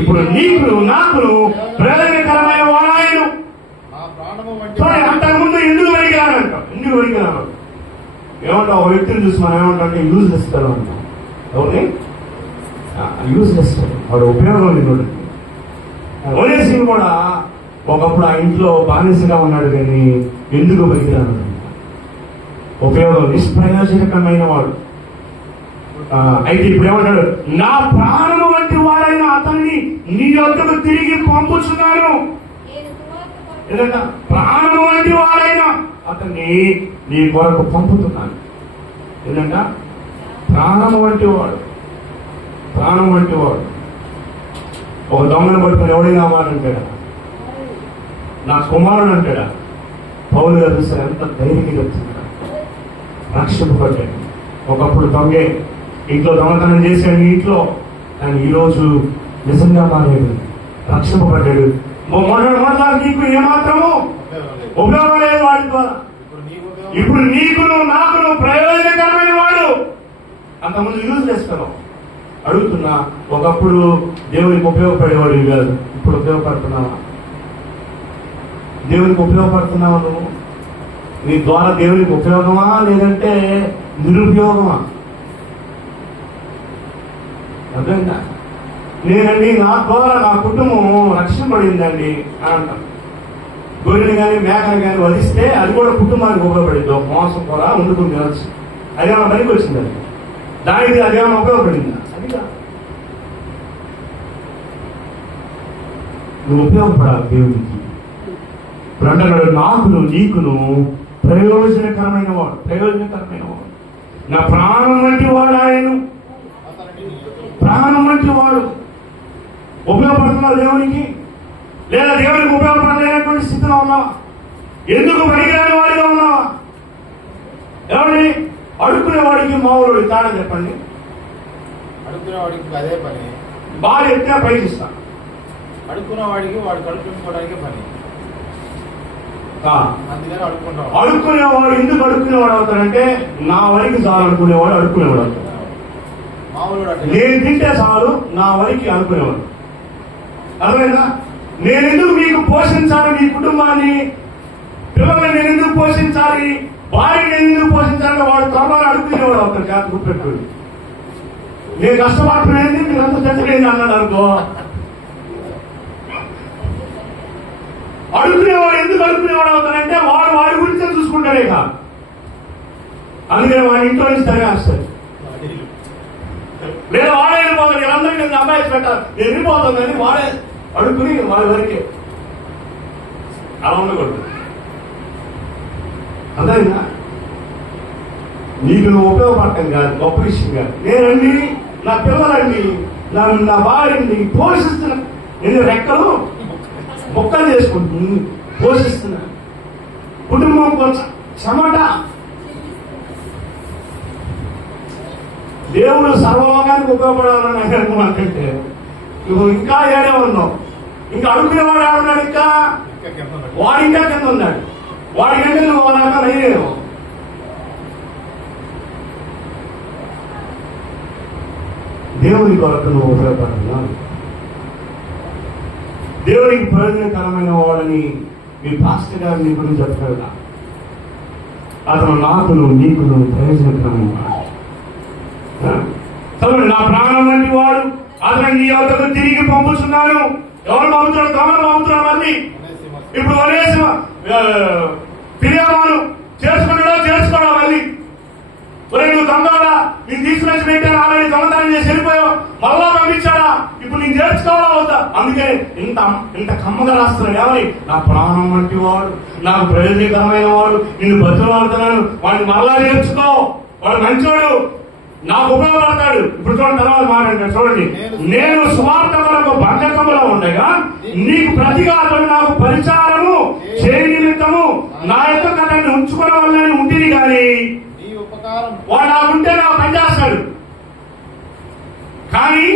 ఇప్పుడు నీకు నాకు ప్రయోజనకరమైన వాడాయను. చూడండి, అంతకుముందు ఎందుకు వరిగిరానంట. ఎందుకు వరిగిరాను ఏమంటావు? ఒక వ్యక్తిని చూసి మనం ఏమంటాం? యూజ్లెస్ ఫెలో అంటాం. ఎవరిని? యూజ్లెస్. వాడు ఉపయోగం లేదు. ఒనేసిము కూడా ఒకప్పుడు ఆ ఇంట్లో బానిసగా ఉన్నాడు కానీ ఎందుకు పనికిరాను, ఉపయోగం నిష్ప్రయోజనకమైన వాడు. అయితే ఇప్పుడు ఏమంటాడు? నా ప్రాణము వంటి వాడైన అతన్ని నీ వద్దకు తిరిగి పంపుచున్నాను. ఏదంట? ప్రాణము వంటి వాడైన అతన్ని నీ కొరకు పంపుతున్నాను. ఏదంట? ప్రాణము వంటి వాడు, ప్రాణం వంటి వాడు. ఒక దొంగను పట్టుకుని ఎవడైనా మాట అంటాడా? నా కుమారుడు అంటాడా? పౌలు గారు చూసారు ఎంత ధైర్యంగా చెప్తున్నాడు. రక్షింపబడ్డాడు. ఒకప్పుడు దొంగే, ఇంట్లో దొంగతనం చేశాడు ఇంట్లో, కానీ ఈరోజు నిజంగా మారాడు, రక్షింపబడ్డాడు. నీకు ఏమాత్రము ఉపయోగం లేదు వాడి ద్వారా. ఇప్పుడు నీకును నాకును ప్రయోజనకరమైన వాడు. అంతకుముందు యూజ్ చేస్తాను. అడుగుతున్నా, ఒకప్పుడు దేవునికి ఉపయోగపడేవాడు కాదు, ఇప్పుడు ఉపయోగపడుతున్నావా? దేవునికి ఉపయోగపడుతున్నావా? నువ్వు నీ ద్వారా దేవునికి ఉపయోగమా లేదంటే నిరుపయోగమా? అర్థంగా నేనండి నా ద్వారా నా కుటుంబం రక్షింపబడిందండి అని అంటాను. గొర్రెలు కానీ మేకలు కానీ వధిస్తే అది కూడా కుటుంబానికి ఉపయోగపడింది. ఒక మోసం కూడా వండుకుని తినచ్చు. అదేమన్నా పనికి వచ్చిందండి, దానికి అదేమన్నా ఉపయోగపడిందా? అది కాదు. నువ్వు ఉపయోగపడాలి దేవునికి. ఇప్పుడు అంటున్నాడు, నాకును నీకును ప్రయోజనకరమైన వాడు, ప్రయోజనకరమైన వాడు. నా ప్రాణం వంటి వాడు ఆయను, ప్రాణం వంటి వాడు. ఉపయోగపడుతున్నావు దేవునికి, లేదా దేవునికి ఉపయోగపడలేనటువంటి స్థితిలో ఉన్నావా? ఎందుకు పనికిరాని వాడిగా ఉన్నావా? ఎవరిని? అడుక్కునేవాడికి మామూలు తాడా చెప్పండి. అడుక్కునేవాడికి అదే పని, బాగా ఎత్తినా పైకి ఇస్తా. అడుక్కునేవాడికి వాడు కడుక్కుంటుకోవడానికి పని, అందుకని అడుక్కుంటాం. అడుక్కునేవాడు ఎందుకు అడుక్కునేవాడు అవుతాడంటే నా వరకు చాలు అనుకునేవాడు అడుక్కునేవాడు అవుతాడు. నేను తింటే చాలు నా వరకు అనుకునేవాడు. అర్థమైందా? నేనెందుకు మీకు పోషించాలి, నీ కుటుంబాన్ని, పిల్లల్ని నేను ఎందుకు పోషించాలి, భార్యని నేను ఎందుకు పోషించాలని వాడు త్వరలో అడుక్కునేవాడు అవుతాడు. జాగ్రత్త గుర్తుపెట్టుకోండి. నేను కష్టపడుతున్నాయండి మీరంతా చచ్చిపోయింది అన్నాడు అనుకో, అడుగునేవాడు ఎందుకు అడుగునేవాడు అవుతానంటే వాడు వాడి గురించే చూసుకుంటాడే కాదు. అందుకని వాడి ఇంట్లో నుంచి తరిగేస్తాడు. లేదా వాడే వెళ్ళిపోతాడు. వీళ్ళందరికీ నేను అబ్బాయి పెట్టాలి, నేను వెళ్ళిపోతుందని వాడే అడుగుని వాడి వరకే అలా ఉండకూడదు. అర్థమైందా? నీకు నువ్వు ఉపయోగపడటం కాదు గొప్ప విషయం కాదు. నేనండి, నా పిల్లలండి, నా భార్యని పోషిస్తున్నా, నేను రెక్కలు మొక్కలు చేసుకుంటుంది పోషిస్తున్నా, కుటుంబం కొంచెం చెమట. దేవుడు సర్వలోకానికి ఉపయోగపడాలని అనుకుంటే నువ్వు ఇంకా ఏడే ఉన్నావు. ఇంకా అడుగునేవాడు ఆడున్నాడు, ఇంకా వాడు ఇంకా కింద ఉన్నాడు. వాడికంటే నువ్వు వాళ్ళ అయ్యేవు. దేవుని కొరకు నువ్వు ఉపయోగపడుతున్నా, దేవునికి ప్రయోజనకరమైన వాడని మీ పాస్టర్ గారు నీ గురించి చెప్తాడు. అతను నాకును నీకును ప్రయోజనకరమైన వాడు. చదువు, నా ప్రాణం వంటి వాడు అతను నీ వద్దకు తిరిగి పంపుతున్నాను. ఎవరు పంపుతున్నాడు? దొంగలు పంపుతున్నాడు. మళ్ళీ ఇప్పుడు వరేసి ఫిర్యాదు చేసుకున్నాడో చేసుకోడా? మళ్ళీ ఒరే నువ్వు దొంగలా, నీకు తీసుకుని పెట్టాను, ఆల్రెడీ దొంగతనం చేసి వెళ్ళిపోయావు, మళ్ళా పంపించాడా? ఇప్పుడు నీకు నేర్చుకోవాలా అవుతా? అందుకే ఇంత కమ్మగా రాస్తున్నాడు. ఎవరి? నా ప్రాణం వంటి వాడు, నాకు ప్రయోజనకరమైన వాడు, నిన్ను బతులాడుతున్నాను, వాడిని మళ్ళా నేర్చుకో, వాడు మంచోడు, నాకు ఉపయోగపడతాడు. ఇప్పుడు చూడండి తర్వాత మాట్లాడాడు. చూడండి, నేను స్వార్థ కొరకు బంధకములో ఉండగా నీకు ప్రతిగా అతడు నాకు పరిచారము చేయ నిమిత్తము నా యొక్క కథని ఉంచుకున్న వాళ్ళని ఉంటుంది. కానీ వాడు నాకుంటే నాకు పనిచేస్తాడు. కానీ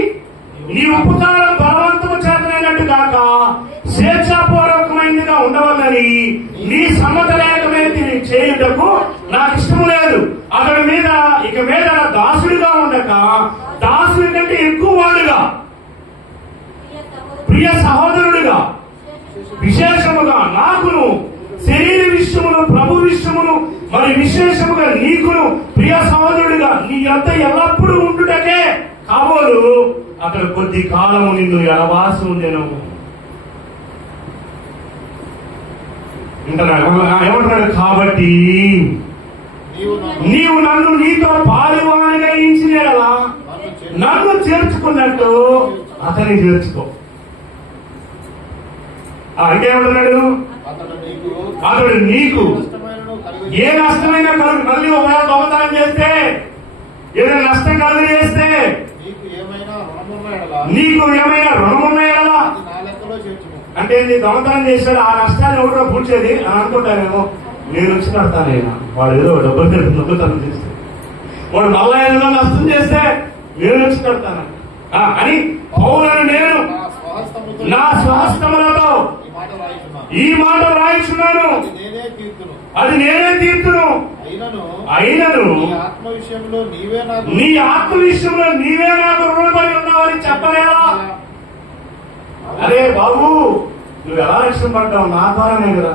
నీ ఉపకారం బలవంతము చేతనైనట్టు కాక స్వేచ్ఛాపూర్వకమైనదిగా ఉండవల్లని నీ సమ్మత లేకమైనది చేయుటకు నాకు ఇష్టము లేదు. అతడి మీద ఇక మీద దాసుడిగా ఉండక దాసుడి కంటే ఎక్కువ వాడుగా, ప్రియ సహోదరుడిగా, విశేషముగా నాకును శరీర విషయమును ప్రభు విషయమును మరి విశేషముగా నీకును ప్రియ సహోదరుడిగా నీ అంతా ఎల్లప్పుడూ ఉండుటకే కాబోలు అక్కడ కొద్ది కాలము నిన్ను ఎలవాసి ఉండెను. ఏమంటున్నాడు? కాబట్టి నీవు నన్ను నీతో పాలువానిగా ఎంచినేలా నన్ను చేర్చుకున్నట్టు అతన్ని చేర్చుకో. ఇంకేమంటున్నాడు? అతడు నీకు ఏ నష్టమైనా కలుగు. మళ్ళీ ఒకవేళ దొంగతనం చేస్తే, ఏదైనా నష్టం కలుగు చేస్తే, నీకు ఏమైనా రుణం ఉన్నాయా అంటే నీ దొంగతనం చేశాడు, ఆ నష్టాన్ని ఎవడో పూడ్చేది అని అనుకుంటానేమో. నేను వచ్చి కడతానైనా వాడు ఏదో డబ్బులు దొంగతనం చేస్తే, వాడు మళ్ళా ఏదో నష్టం చేస్తే నేను వచ్చి కడతాను అని పౌలను నేను నా స్వహస్తములతో ఈ మాట రాయించున్నాను, అది నేనే తీర్చును. అయినను నీ ఆత్మ విషయంలో నీవే నాకు రుణపడి ఉన్నావని చెప్పలేదా? అరే బాబు, నువ్వు ఎలా రక్షణ పడ్డావు? నా ద్వారానే కదా.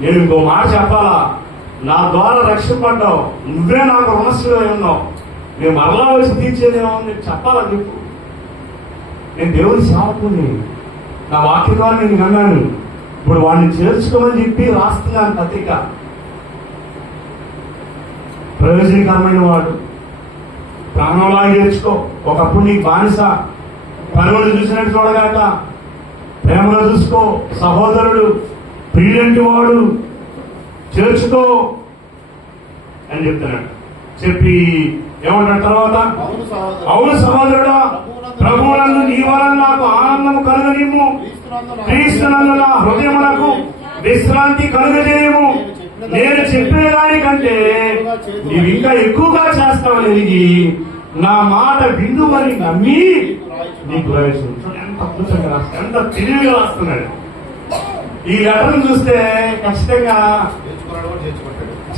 నేను ఇంకో మాట చెప్పాలా? నా ద్వారా రక్షణ పడ్డావు, నువ్వే నాకు రుణస్థులు ఉన్నావు, నేను మరలా వచ్చి తీర్చేదేమో నేను చెప్పాలా? చెప్పు. నేను దేవుని సేవకుని, నా వాక్య ద్వారా నేను అన్నాను. ఇప్పుడు వాడిని చేర్చుకోమని చెప్పి రాస్తున్నాను పత్రిక. ప్రయోజనకరమైన వాడు, ప్రాణంలా చేర్చుకో. ఒకప్పుడు నీకు బానిస, పనులు చూసినట్టు చూడగాక ప్రేమలో చూసుకో. సహోదరుడు, ప్రియుడంటి వాడు చేర్చుకో అని చెప్తున్నాడు. చెప్పి ఏమంటాడు తర్వాత? అవును సహోదరుడా, ప్రభువునందు నీ వలన నాకు ఆనందము కలుగనిమ్ము, క్రీస్తునందు నా హృదయమునకు విశ్రాంతి కలుగజేయము. నేను చెప్పిన దానికంటే నీవు ఇంకా ఎక్కువగా చేస్తావని ఎరిగి నా మాట విందుమని నమ్మి నీకు ప్రవేశం. ఎంత అద్భుతంగా రాస్తాడు, ఎంత తెలివిగా రాస్తున్నాడు. ఈ లెటర్ను చూస్తే ఖచ్చితంగా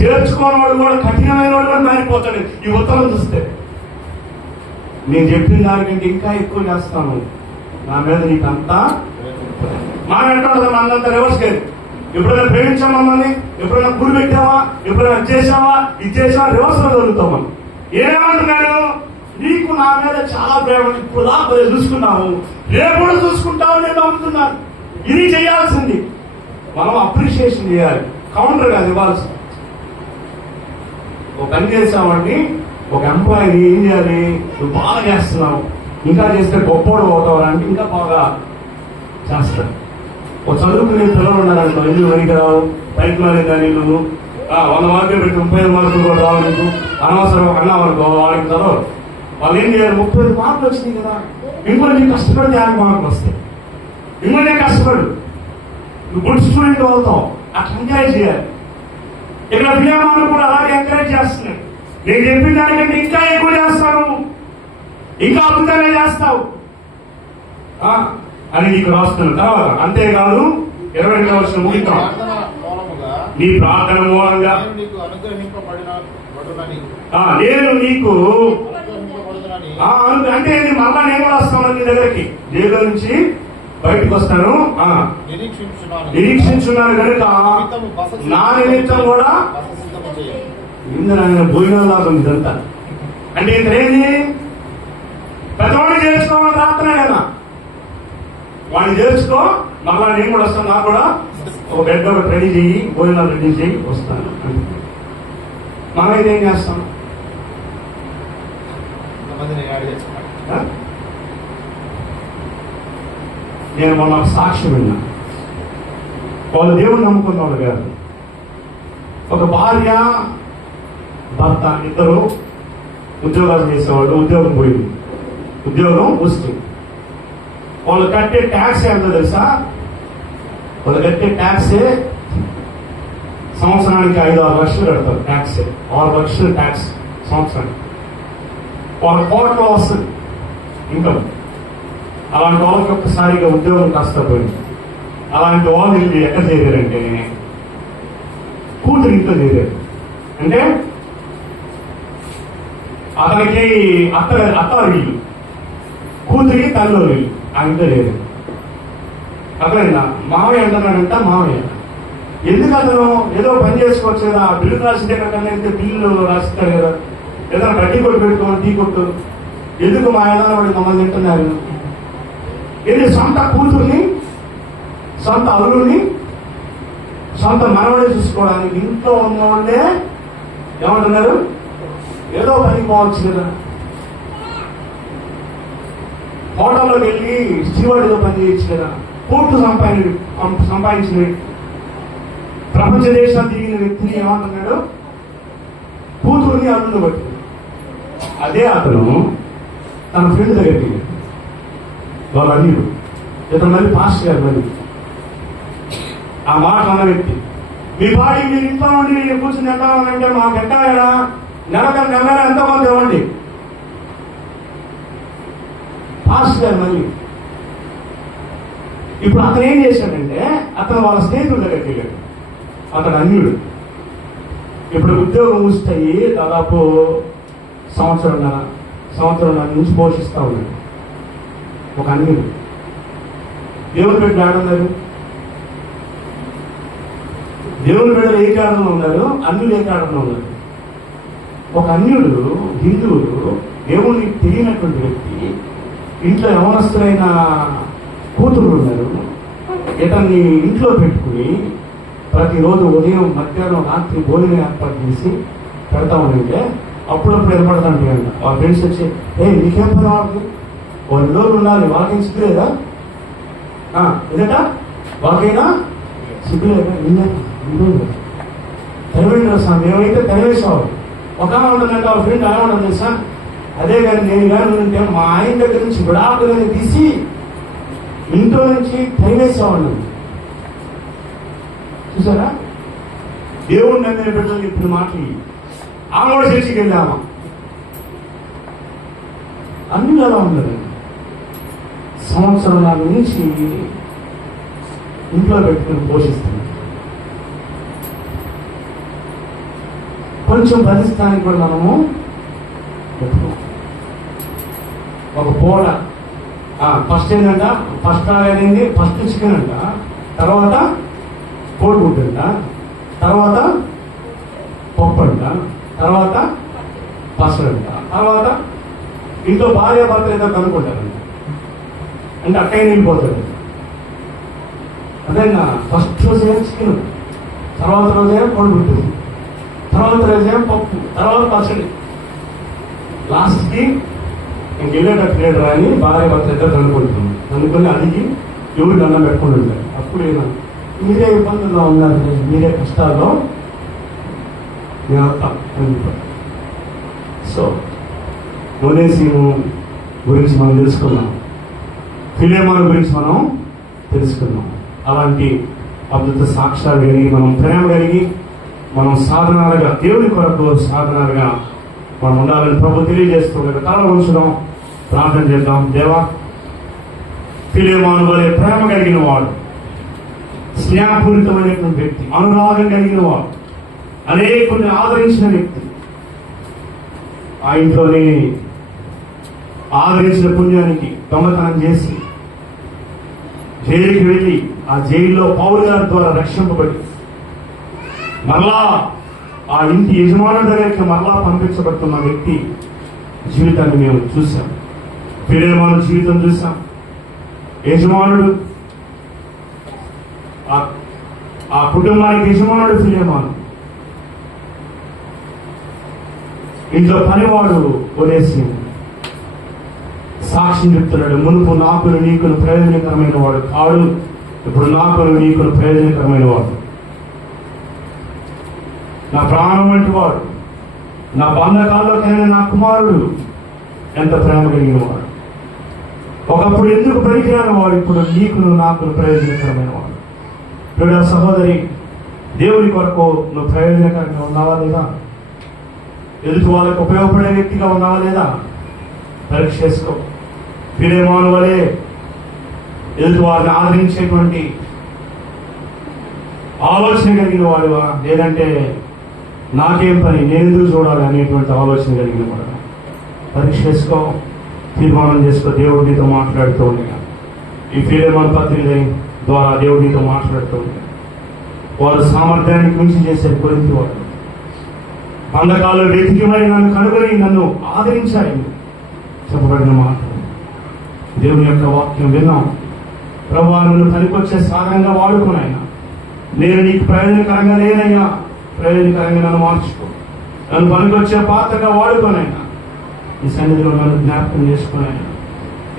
చేర్చుకోనివాడు కూడా కఠినమైన వాడు కూడా మారిపోతాడు. ఈ ఉత్తరం చూస్తే నేను చెప్పిన దానికంటే ఇంకా ఎక్కువ చేస్తాను, నా మీద నీకు అంతా మాట అంటాడు. మనంతా రివర్స్ లేదు. ఎప్పుడైనా ప్రేమించాం మమ్మల్ని, ఎప్పుడైనా గుడి పెట్టావా, ఎప్పుడైనా చేసావా, ఇది చేసావా, రివర్స్ లో దొరుకుతాం మనం. ఏమంటున్నాడు? నీకు నా మీద చాలా ప్రేమ, ఇప్పుడు దాకా చూసుకున్నావు, రేపు కూడా చూసుకుంటావు, నేను నమ్ముతున్నాను. ఇది చేయాల్సింది. మనం అప్రిషియేషన్ చేయాలి, కౌంటర్ కాదు ఇవ్వాల్సింది. ఒక పని చేసామండి, ఒక ఎంప్లాయీ ఏం చేయాలి, నువ్వు బాగా చేస్తున్నావు, ఇంకా చేస్తే గొప్పోడు అవుతావు అంటే ఇంకా బాగా చేస్తాడు. ఒక చదువుకునే పిల్లలు ఉన్నారనుకో, ఎందుకు వెనక రావు, పైకి మరి కానీ నువ్వు 100 మార్కులు పెట్టి 35 మార్కులు కూడా రావు, నీకు అనవసరం అన్నావు అనుకో, వాళ్ళకి చదవరు. వాళ్ళు ఏం చేయాలి, 35 మార్కులు వచ్చినాయి కదా, ఇంకొంచెం కష్టపడితే 50 మార్కులు వస్తాయి, ఇంకొంచెం కష్టపడు, నువ్వు గుడ్ స్టూడెంట్ అవుతావు. అట్లా ఎంకరేజ్ చేయాలి. ఇక్కడ విజయమాను కూడా అలాగే ఎంకరేజ్ చేస్తున్నాడు. నేను చెప్పిన దానికంటే ఇంకా ఎక్కువ చేస్తాను, ఇంకా అద్భుతంగా చేస్తావు అని నీకు రాస్తున్నాను. తర్వాత అంతేకాదు 22వ వచనం ముగిద్దాం. నీ ప్రార్థన మూలంగా నేను నీకు అంటే మళ్ళా నేను కూడా వస్తాను నీ దగ్గరికి, జైలు నుంచి బయటకు వస్తాను, నిరీక్షించున్నాను కనుక నా నిమిత్తం కూడా ఇందులో ఆయన భోజనాలు ఇదంతా. అంటే ఇక్కడేంది, పెద్దవాడిని చేర్చుకోమని రాత్రే కదా, వాడిని చేర్చుకో, మళ్ళా నేను కూడా వస్తాను, నాకు కూడా ఒక బెడ్ ఒకటి రెడీ చెయ్యి, భోజనాలు రెడీ చేయి, వస్తాను. మనమైతే ఏం చేస్తాం, నేను మొన్న సాక్ష్యం విన్నా. వాళ్ళు దేవుడు నమ్ముకున్న వాళ్ళు కాదు, ఒక భార్య భర్త ఇద్దరు ఉద్యోగాలు చేసేవాళ్ళు, ఉద్యోగం పోయింది, ఉద్యోగం వస్తుంది. వాళ్ళు కట్టే ట్యాక్స్ ఎంత తెలుసా, వాళ్ళు కట్టే ట్యాక్సే సంవత్సరానికి 5-6 లక్షలు కడతారు. ట్యాక్సే 6 లక్షలు ట్యాక్స్ సంవత్సరానికి. వాళ్ళ కోట్లో వస్తుంది ఇన్కమ్. అలాంటి వాళ్ళకి ఒక్కసారిగా ఉద్యోగం కాస్త పోయింది. అలాంటి వాళ్ళు వీళ్ళు ఎక్కడ చేరారంటే కూతురు ఇంట్లో చేరారు. అంటే అతనికి అత్తవారిల్లు, కూతురికి తల్లిలో వీళ్ళు ఆ ఇంట్లో చేరారు. అర్థమైందా? మామయ్య అంటున్నాడంట, మామయ్య ఎందుకు అతను ఏదో పని చేసుకోవచ్చు కదా, బిల్లు రాసిందే కదా, అయితే బిల్లు రాసిస్తారు కదా, ఏదైనా గడ్డి కొట్టు పెట్టుకోమని టీ కొట్టు, ఎందుకు మా ఆయన వాడు మమ్మల్ని తింటున్నారు? ఇది సొంత కూతుర్ని, సొంత అల్లుడిని, సొంత మనవడే చూసుకోవడానికి ఇంట్లో ఉన్నవాళ్ళే ఏమంటున్నారు, ఏదో పనికి పోవచ్చు కదా, హోటల్లోకి వెళ్ళి స్టీవార్డుగా పని చేయొచ్చు కదా, కోట్లు సంపాదించిన ప్రపంచ దేశాలు తిరిగిన వ్యక్తిని ఏమంటున్నాడు, కూతురుని అల్లుడిని బట్టి. అదే అతను తన ఫ్రెండ్ దగ్గరికి వాళ్ళు అన్నిడు ఇతను మళ్ళీ పాస్టర్ గారు మళ్ళీ ఆ మాట అన్న వ్యక్తి, మీ బాడీ మీరు ఇంట్లో ఉండి కూర్చుని ఎంత అంటే మాకు ఎట్టాయడా నెల ఎంతో మంది ఇవ్వండి. పాస్టర్ గారు మళ్ళీ ఇప్పుడు అతను ఏం చేశాడంటే, అతను వాళ్ళ స్నేహితుల దగ్గరికి వెళ్ళాడు. అతను అన్యుడు. ఇప్పుడు ఉద్యోగం ఊస్తాయి దాదాపు సంవత్సరం నుంచి పోషిస్తా ఉన్నాడు. ఒక అన్యుడు దేవుని బిడ్డలు ఆడున్నారు, దేవుని బిడ్డలు ఏ కారణంలో ఉన్నారు, అన్యులు ఏ కారణంలో ఉన్నారు. ఒక అన్యుడు హిందువులు దేవుని తెలియనటువంటి వ్యక్తి ఇంట్లో యవనస్తులైన కూతురు ఉన్నారు, ఇతన్ని ఇంట్లో పెట్టుకుని ప్రతిరోజు ఉదయం మధ్యాహ్నం రాత్రి భోజనం ఏర్పాటు చేసి పెడతా ఉంటే అప్పుడప్పుడు ఏర్పడతాంటే వాళ్ళ ఫ్రెండ్స్ వచ్చి, నీకేం పని వాళ్ళకి, వాళ్ళు రోజులు ఉండాలి, వాళ్ళకేం సిగ్గులేదా, ఇదట వాళ్ళకైనా సిగ్గులేదా, తెరవేండి సార్, మేమైతే తెరవేసేవాళ్ళు. ఒక ఉంటుందంటే వాళ్ళ ఫ్రెండ్ ఎలా ఉంటుంది తెలుసా, అదే కానీ నేను కానీ ఉంటే మా ఆయన దగ్గర నుంచి విడాకులని తీసి ఇంట్లో నుంచి తెరవేసేవాళ్ళు. చూసారా, దేవుడు నమ్మిన బిడ్డలు ఇప్పుడు మాటలు. ఆమె కూడా చర్చికి వెళ్ళామా, అన్ని ఎలా ఉండదు. సంవత్సరం నుంచి ఇంట్లో పెట్టుకుని పోషిస్తుంది. కొంచెం భరిస్తానికి కూడా మనము ఒక పూట ఫస్ట్ ఏంటంట, ఫస్ట్ రాగానే ఫస్ట్ చికెన్ అంట, తర్వాత కోడిగుడ్డు అంట, తర్వాత పప్పు అంట, తర్వాత పసరు అంట, తర్వాత భార్య భర్త ఏదో కనుక్కుంటారండి, అంటే అక్కయ్య నిండిపోతాడు. అదే ఫస్ట్ రోజేమో చికెన్, తర్వాత రోజేమో కొడుగుట్టు, తర్వాత రోజేమో పప్పు, తర్వాత పచ్చడి, లాస్ట్కి ఇంకెళ్ళేటట్టు లేడు అని భార్య భర్త ఇద్దరు కనుక్కుంటున్నాం. అనుకుని అడిగి ఎవరికి అన్నం పెట్టుకుని ఉంటారు. అప్పుడు మీరే ఇబ్బందుల్లో ఉన్నారు, మీరే కష్టాల్లో నేను వస్తాం. సో ఒనేసిము గురించి మనం తెలుసుకున్నాం, ఫిలెమోను గురించి మనం తెలుసుకున్నాం. అలాంటి అద్భుత సాక్ష్యాలు కలిగి మనం ప్రేమ కలిగి మనం సాధనాలుగా దేవుని కొరకు సాధనాలుగా మనం ఉండాలని ప్రభు తెలియజేస్తున్నారు. తల ఉంచుదాం, ప్రార్థన చేద్దాం. దేవా, ఫిలెమోను వలె ప్రేమ కలిగిన వాడు, స్నేహపూరితమైనటువంటి వ్యక్తి, అనురాగం కలిగిన వాడు, అనేకుల్ని ఆదరించిన వ్యక్తి, ఆ ఇంట్లోనే ఆదరించిన పుణ్యానికి దొంగతనం చేసి జైలుకి వెళ్ళి ఆ జైల్లో పౌలు గారి ద్వారా రక్షింపబడి మరలా ఆ ఇంటి యజమానుడి దగ్గరికి మరలా పంపించబడుతున్న వ్యక్తి జీవితాన్ని మేము చూసాం. ఫిలెమోను జీవితం చూసాం. యజమానుడు, ఆ కుటుంబానికి యజమానుడు ఫిలెమోను, ఇంట్లో పనివాడు ఒనేసిము. సాక్ష్యం చెప్తున్నాడు, మునుపు నాకును నీకును ప్రయోజనకరమైన వాడు కాడు, ఇప్పుడు నాకును నీకును ప్రయోజనకరమైన వాడు, నా ప్రాణం వంటి వాడు, నా బంధకాల్లోకైనా నా కుమారుడు, ఎంత ప్రేమ కలిగిన వాడు. ఒకప్పుడు ఎందుకు పనికిరాని వాడు, ఇప్పుడు నీకును నాకును ప్రయోజనకరమైన వాడు. ఇప్పుడు సహోదరి, దేవుని కొరకు నువ్వు ప్రయోజనకరంగా ఉన్నావా లేదా? ఎదుటి వాళ్ళకు ఉపయోగపడే వ్యక్తిగా ఉన్నావా లేదా? పరీక్ష చేసుకో. ఫిలెమోను వలె ఎదుటి వారిని ఆదరించేటువంటి ఆలోచన కలిగిన వాడువా, లేదంటే నాకేం పని, నేను ఎందుకు చూడాలి అనేటువంటి ఆలోచన కలిగిన వాడు? పరీక్ష చేసుకో, తీర్మానం చేసుకో. దేవుడు నీతో మాట్లాడుతూ ఉండగా ఈ ఫిలెమోను పత్రిక ద్వారా దేవుడు నీతో మాట్లాడుతూ ఉండగా వారు సామర్థ్యానికి మించి చేసే కొరింథీ వాడు బంధకాలు వెతికి మరి నన్ను కనుగొని నన్ను ఆదరించాయి చెప్పబడిన మాట. దేవుని యొక్క వాక్యం విన్నాం. ప్రభువా, నన్ను పనికొచ్చే సాధనంగా వాడుకున్నాయన, నేను నీకు ప్రయోజనకరంగా లేనయ్యా, ప్రయోజనకరంగా నన్ను మార్చుకో, నన్ను పనికొచ్చే పాత్రగా వాడుకోనైనా ఈ సన్నిధిలో నన్ను జ్ఞాపకం చేసుకున్నాయన.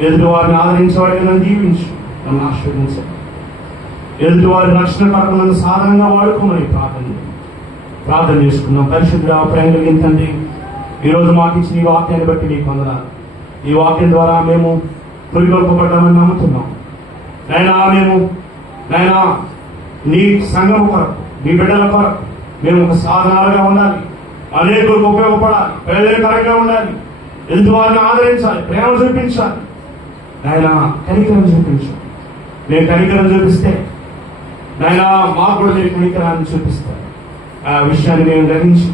ఎదుటి వారిని ఆదరించేవాడిగా నన్ను దీవించు, నన్ను ఆశీర్వదించండి. ఎదుటి వారి రక్షణ కొరకు నన్ను సాధనంగా వాడుకోమని ప్రార్థన చేసుకున్నాం. పరిశుద్ధుడా, ప్రేమ కలిగిన తండ్రి, ఈరోజు మాకు ఇచ్చిన ఈ వాక్యాన్ని బట్టి నీకు వందనాలు. ఈ వాక్యం ద్వారా మేము పురిగొల్పబడ్డామని నమ్ముతున్నాం. నైనా నీ సంఘం కొరకు, నీ బిడ్డల కొరకు మేము ఒక సాధనాలుగా ఉండాలి, అనేకులకు ఉపయోగపడాలి, ప్రయోజనకరంగా ఉండాలి, ఎదుటి వారిని ఆదరించాలి, ప్రేమ చూపించాలి. నాయనా, కనికరం చూపించు. నేను కనికరం చూపిస్తే నాయనా మాకు కూడా మీరు కనికరాన్ని చూపిస్తారు. ఆ విషయాన్ని మేము గ్రహించి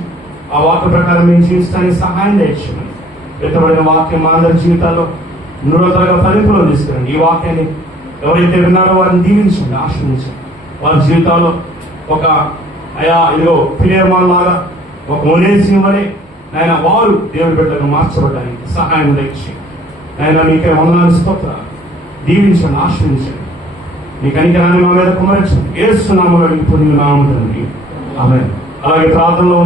ఆ వాక్య ప్రకారం మేము జీవించడానికి సహాయం చేయించమని పెట్టబడిన వాక్యం మా అందరి జీవితాల్లో నూతనంగా ఫలింపులో తీసుకురండి. ఈ వాక్యాన్ని ఎవరైతే విన్నారో వారిని దీవించండి, ఆశ్రయించండి. వారి జీవితాల్లో ఒక ఇదిగో ఫిలెమోను లాగా, ఒక ఒనేసిము వలె ఆయన వారు దేవుని బిడ్డగా మార్చబడడానికి సహాయం దయచి ఆయన మీకే వందనాలు స్తోత్రాలు. దీవించండి, ఆశ్రయించండి. మీ కనికరాన్ని మా మీద కుమరించండి. యేసు నామములో అడిగి పొందిన నామమున తండ్రి, ఆమేన్. అలాగే ప్రార్థనలో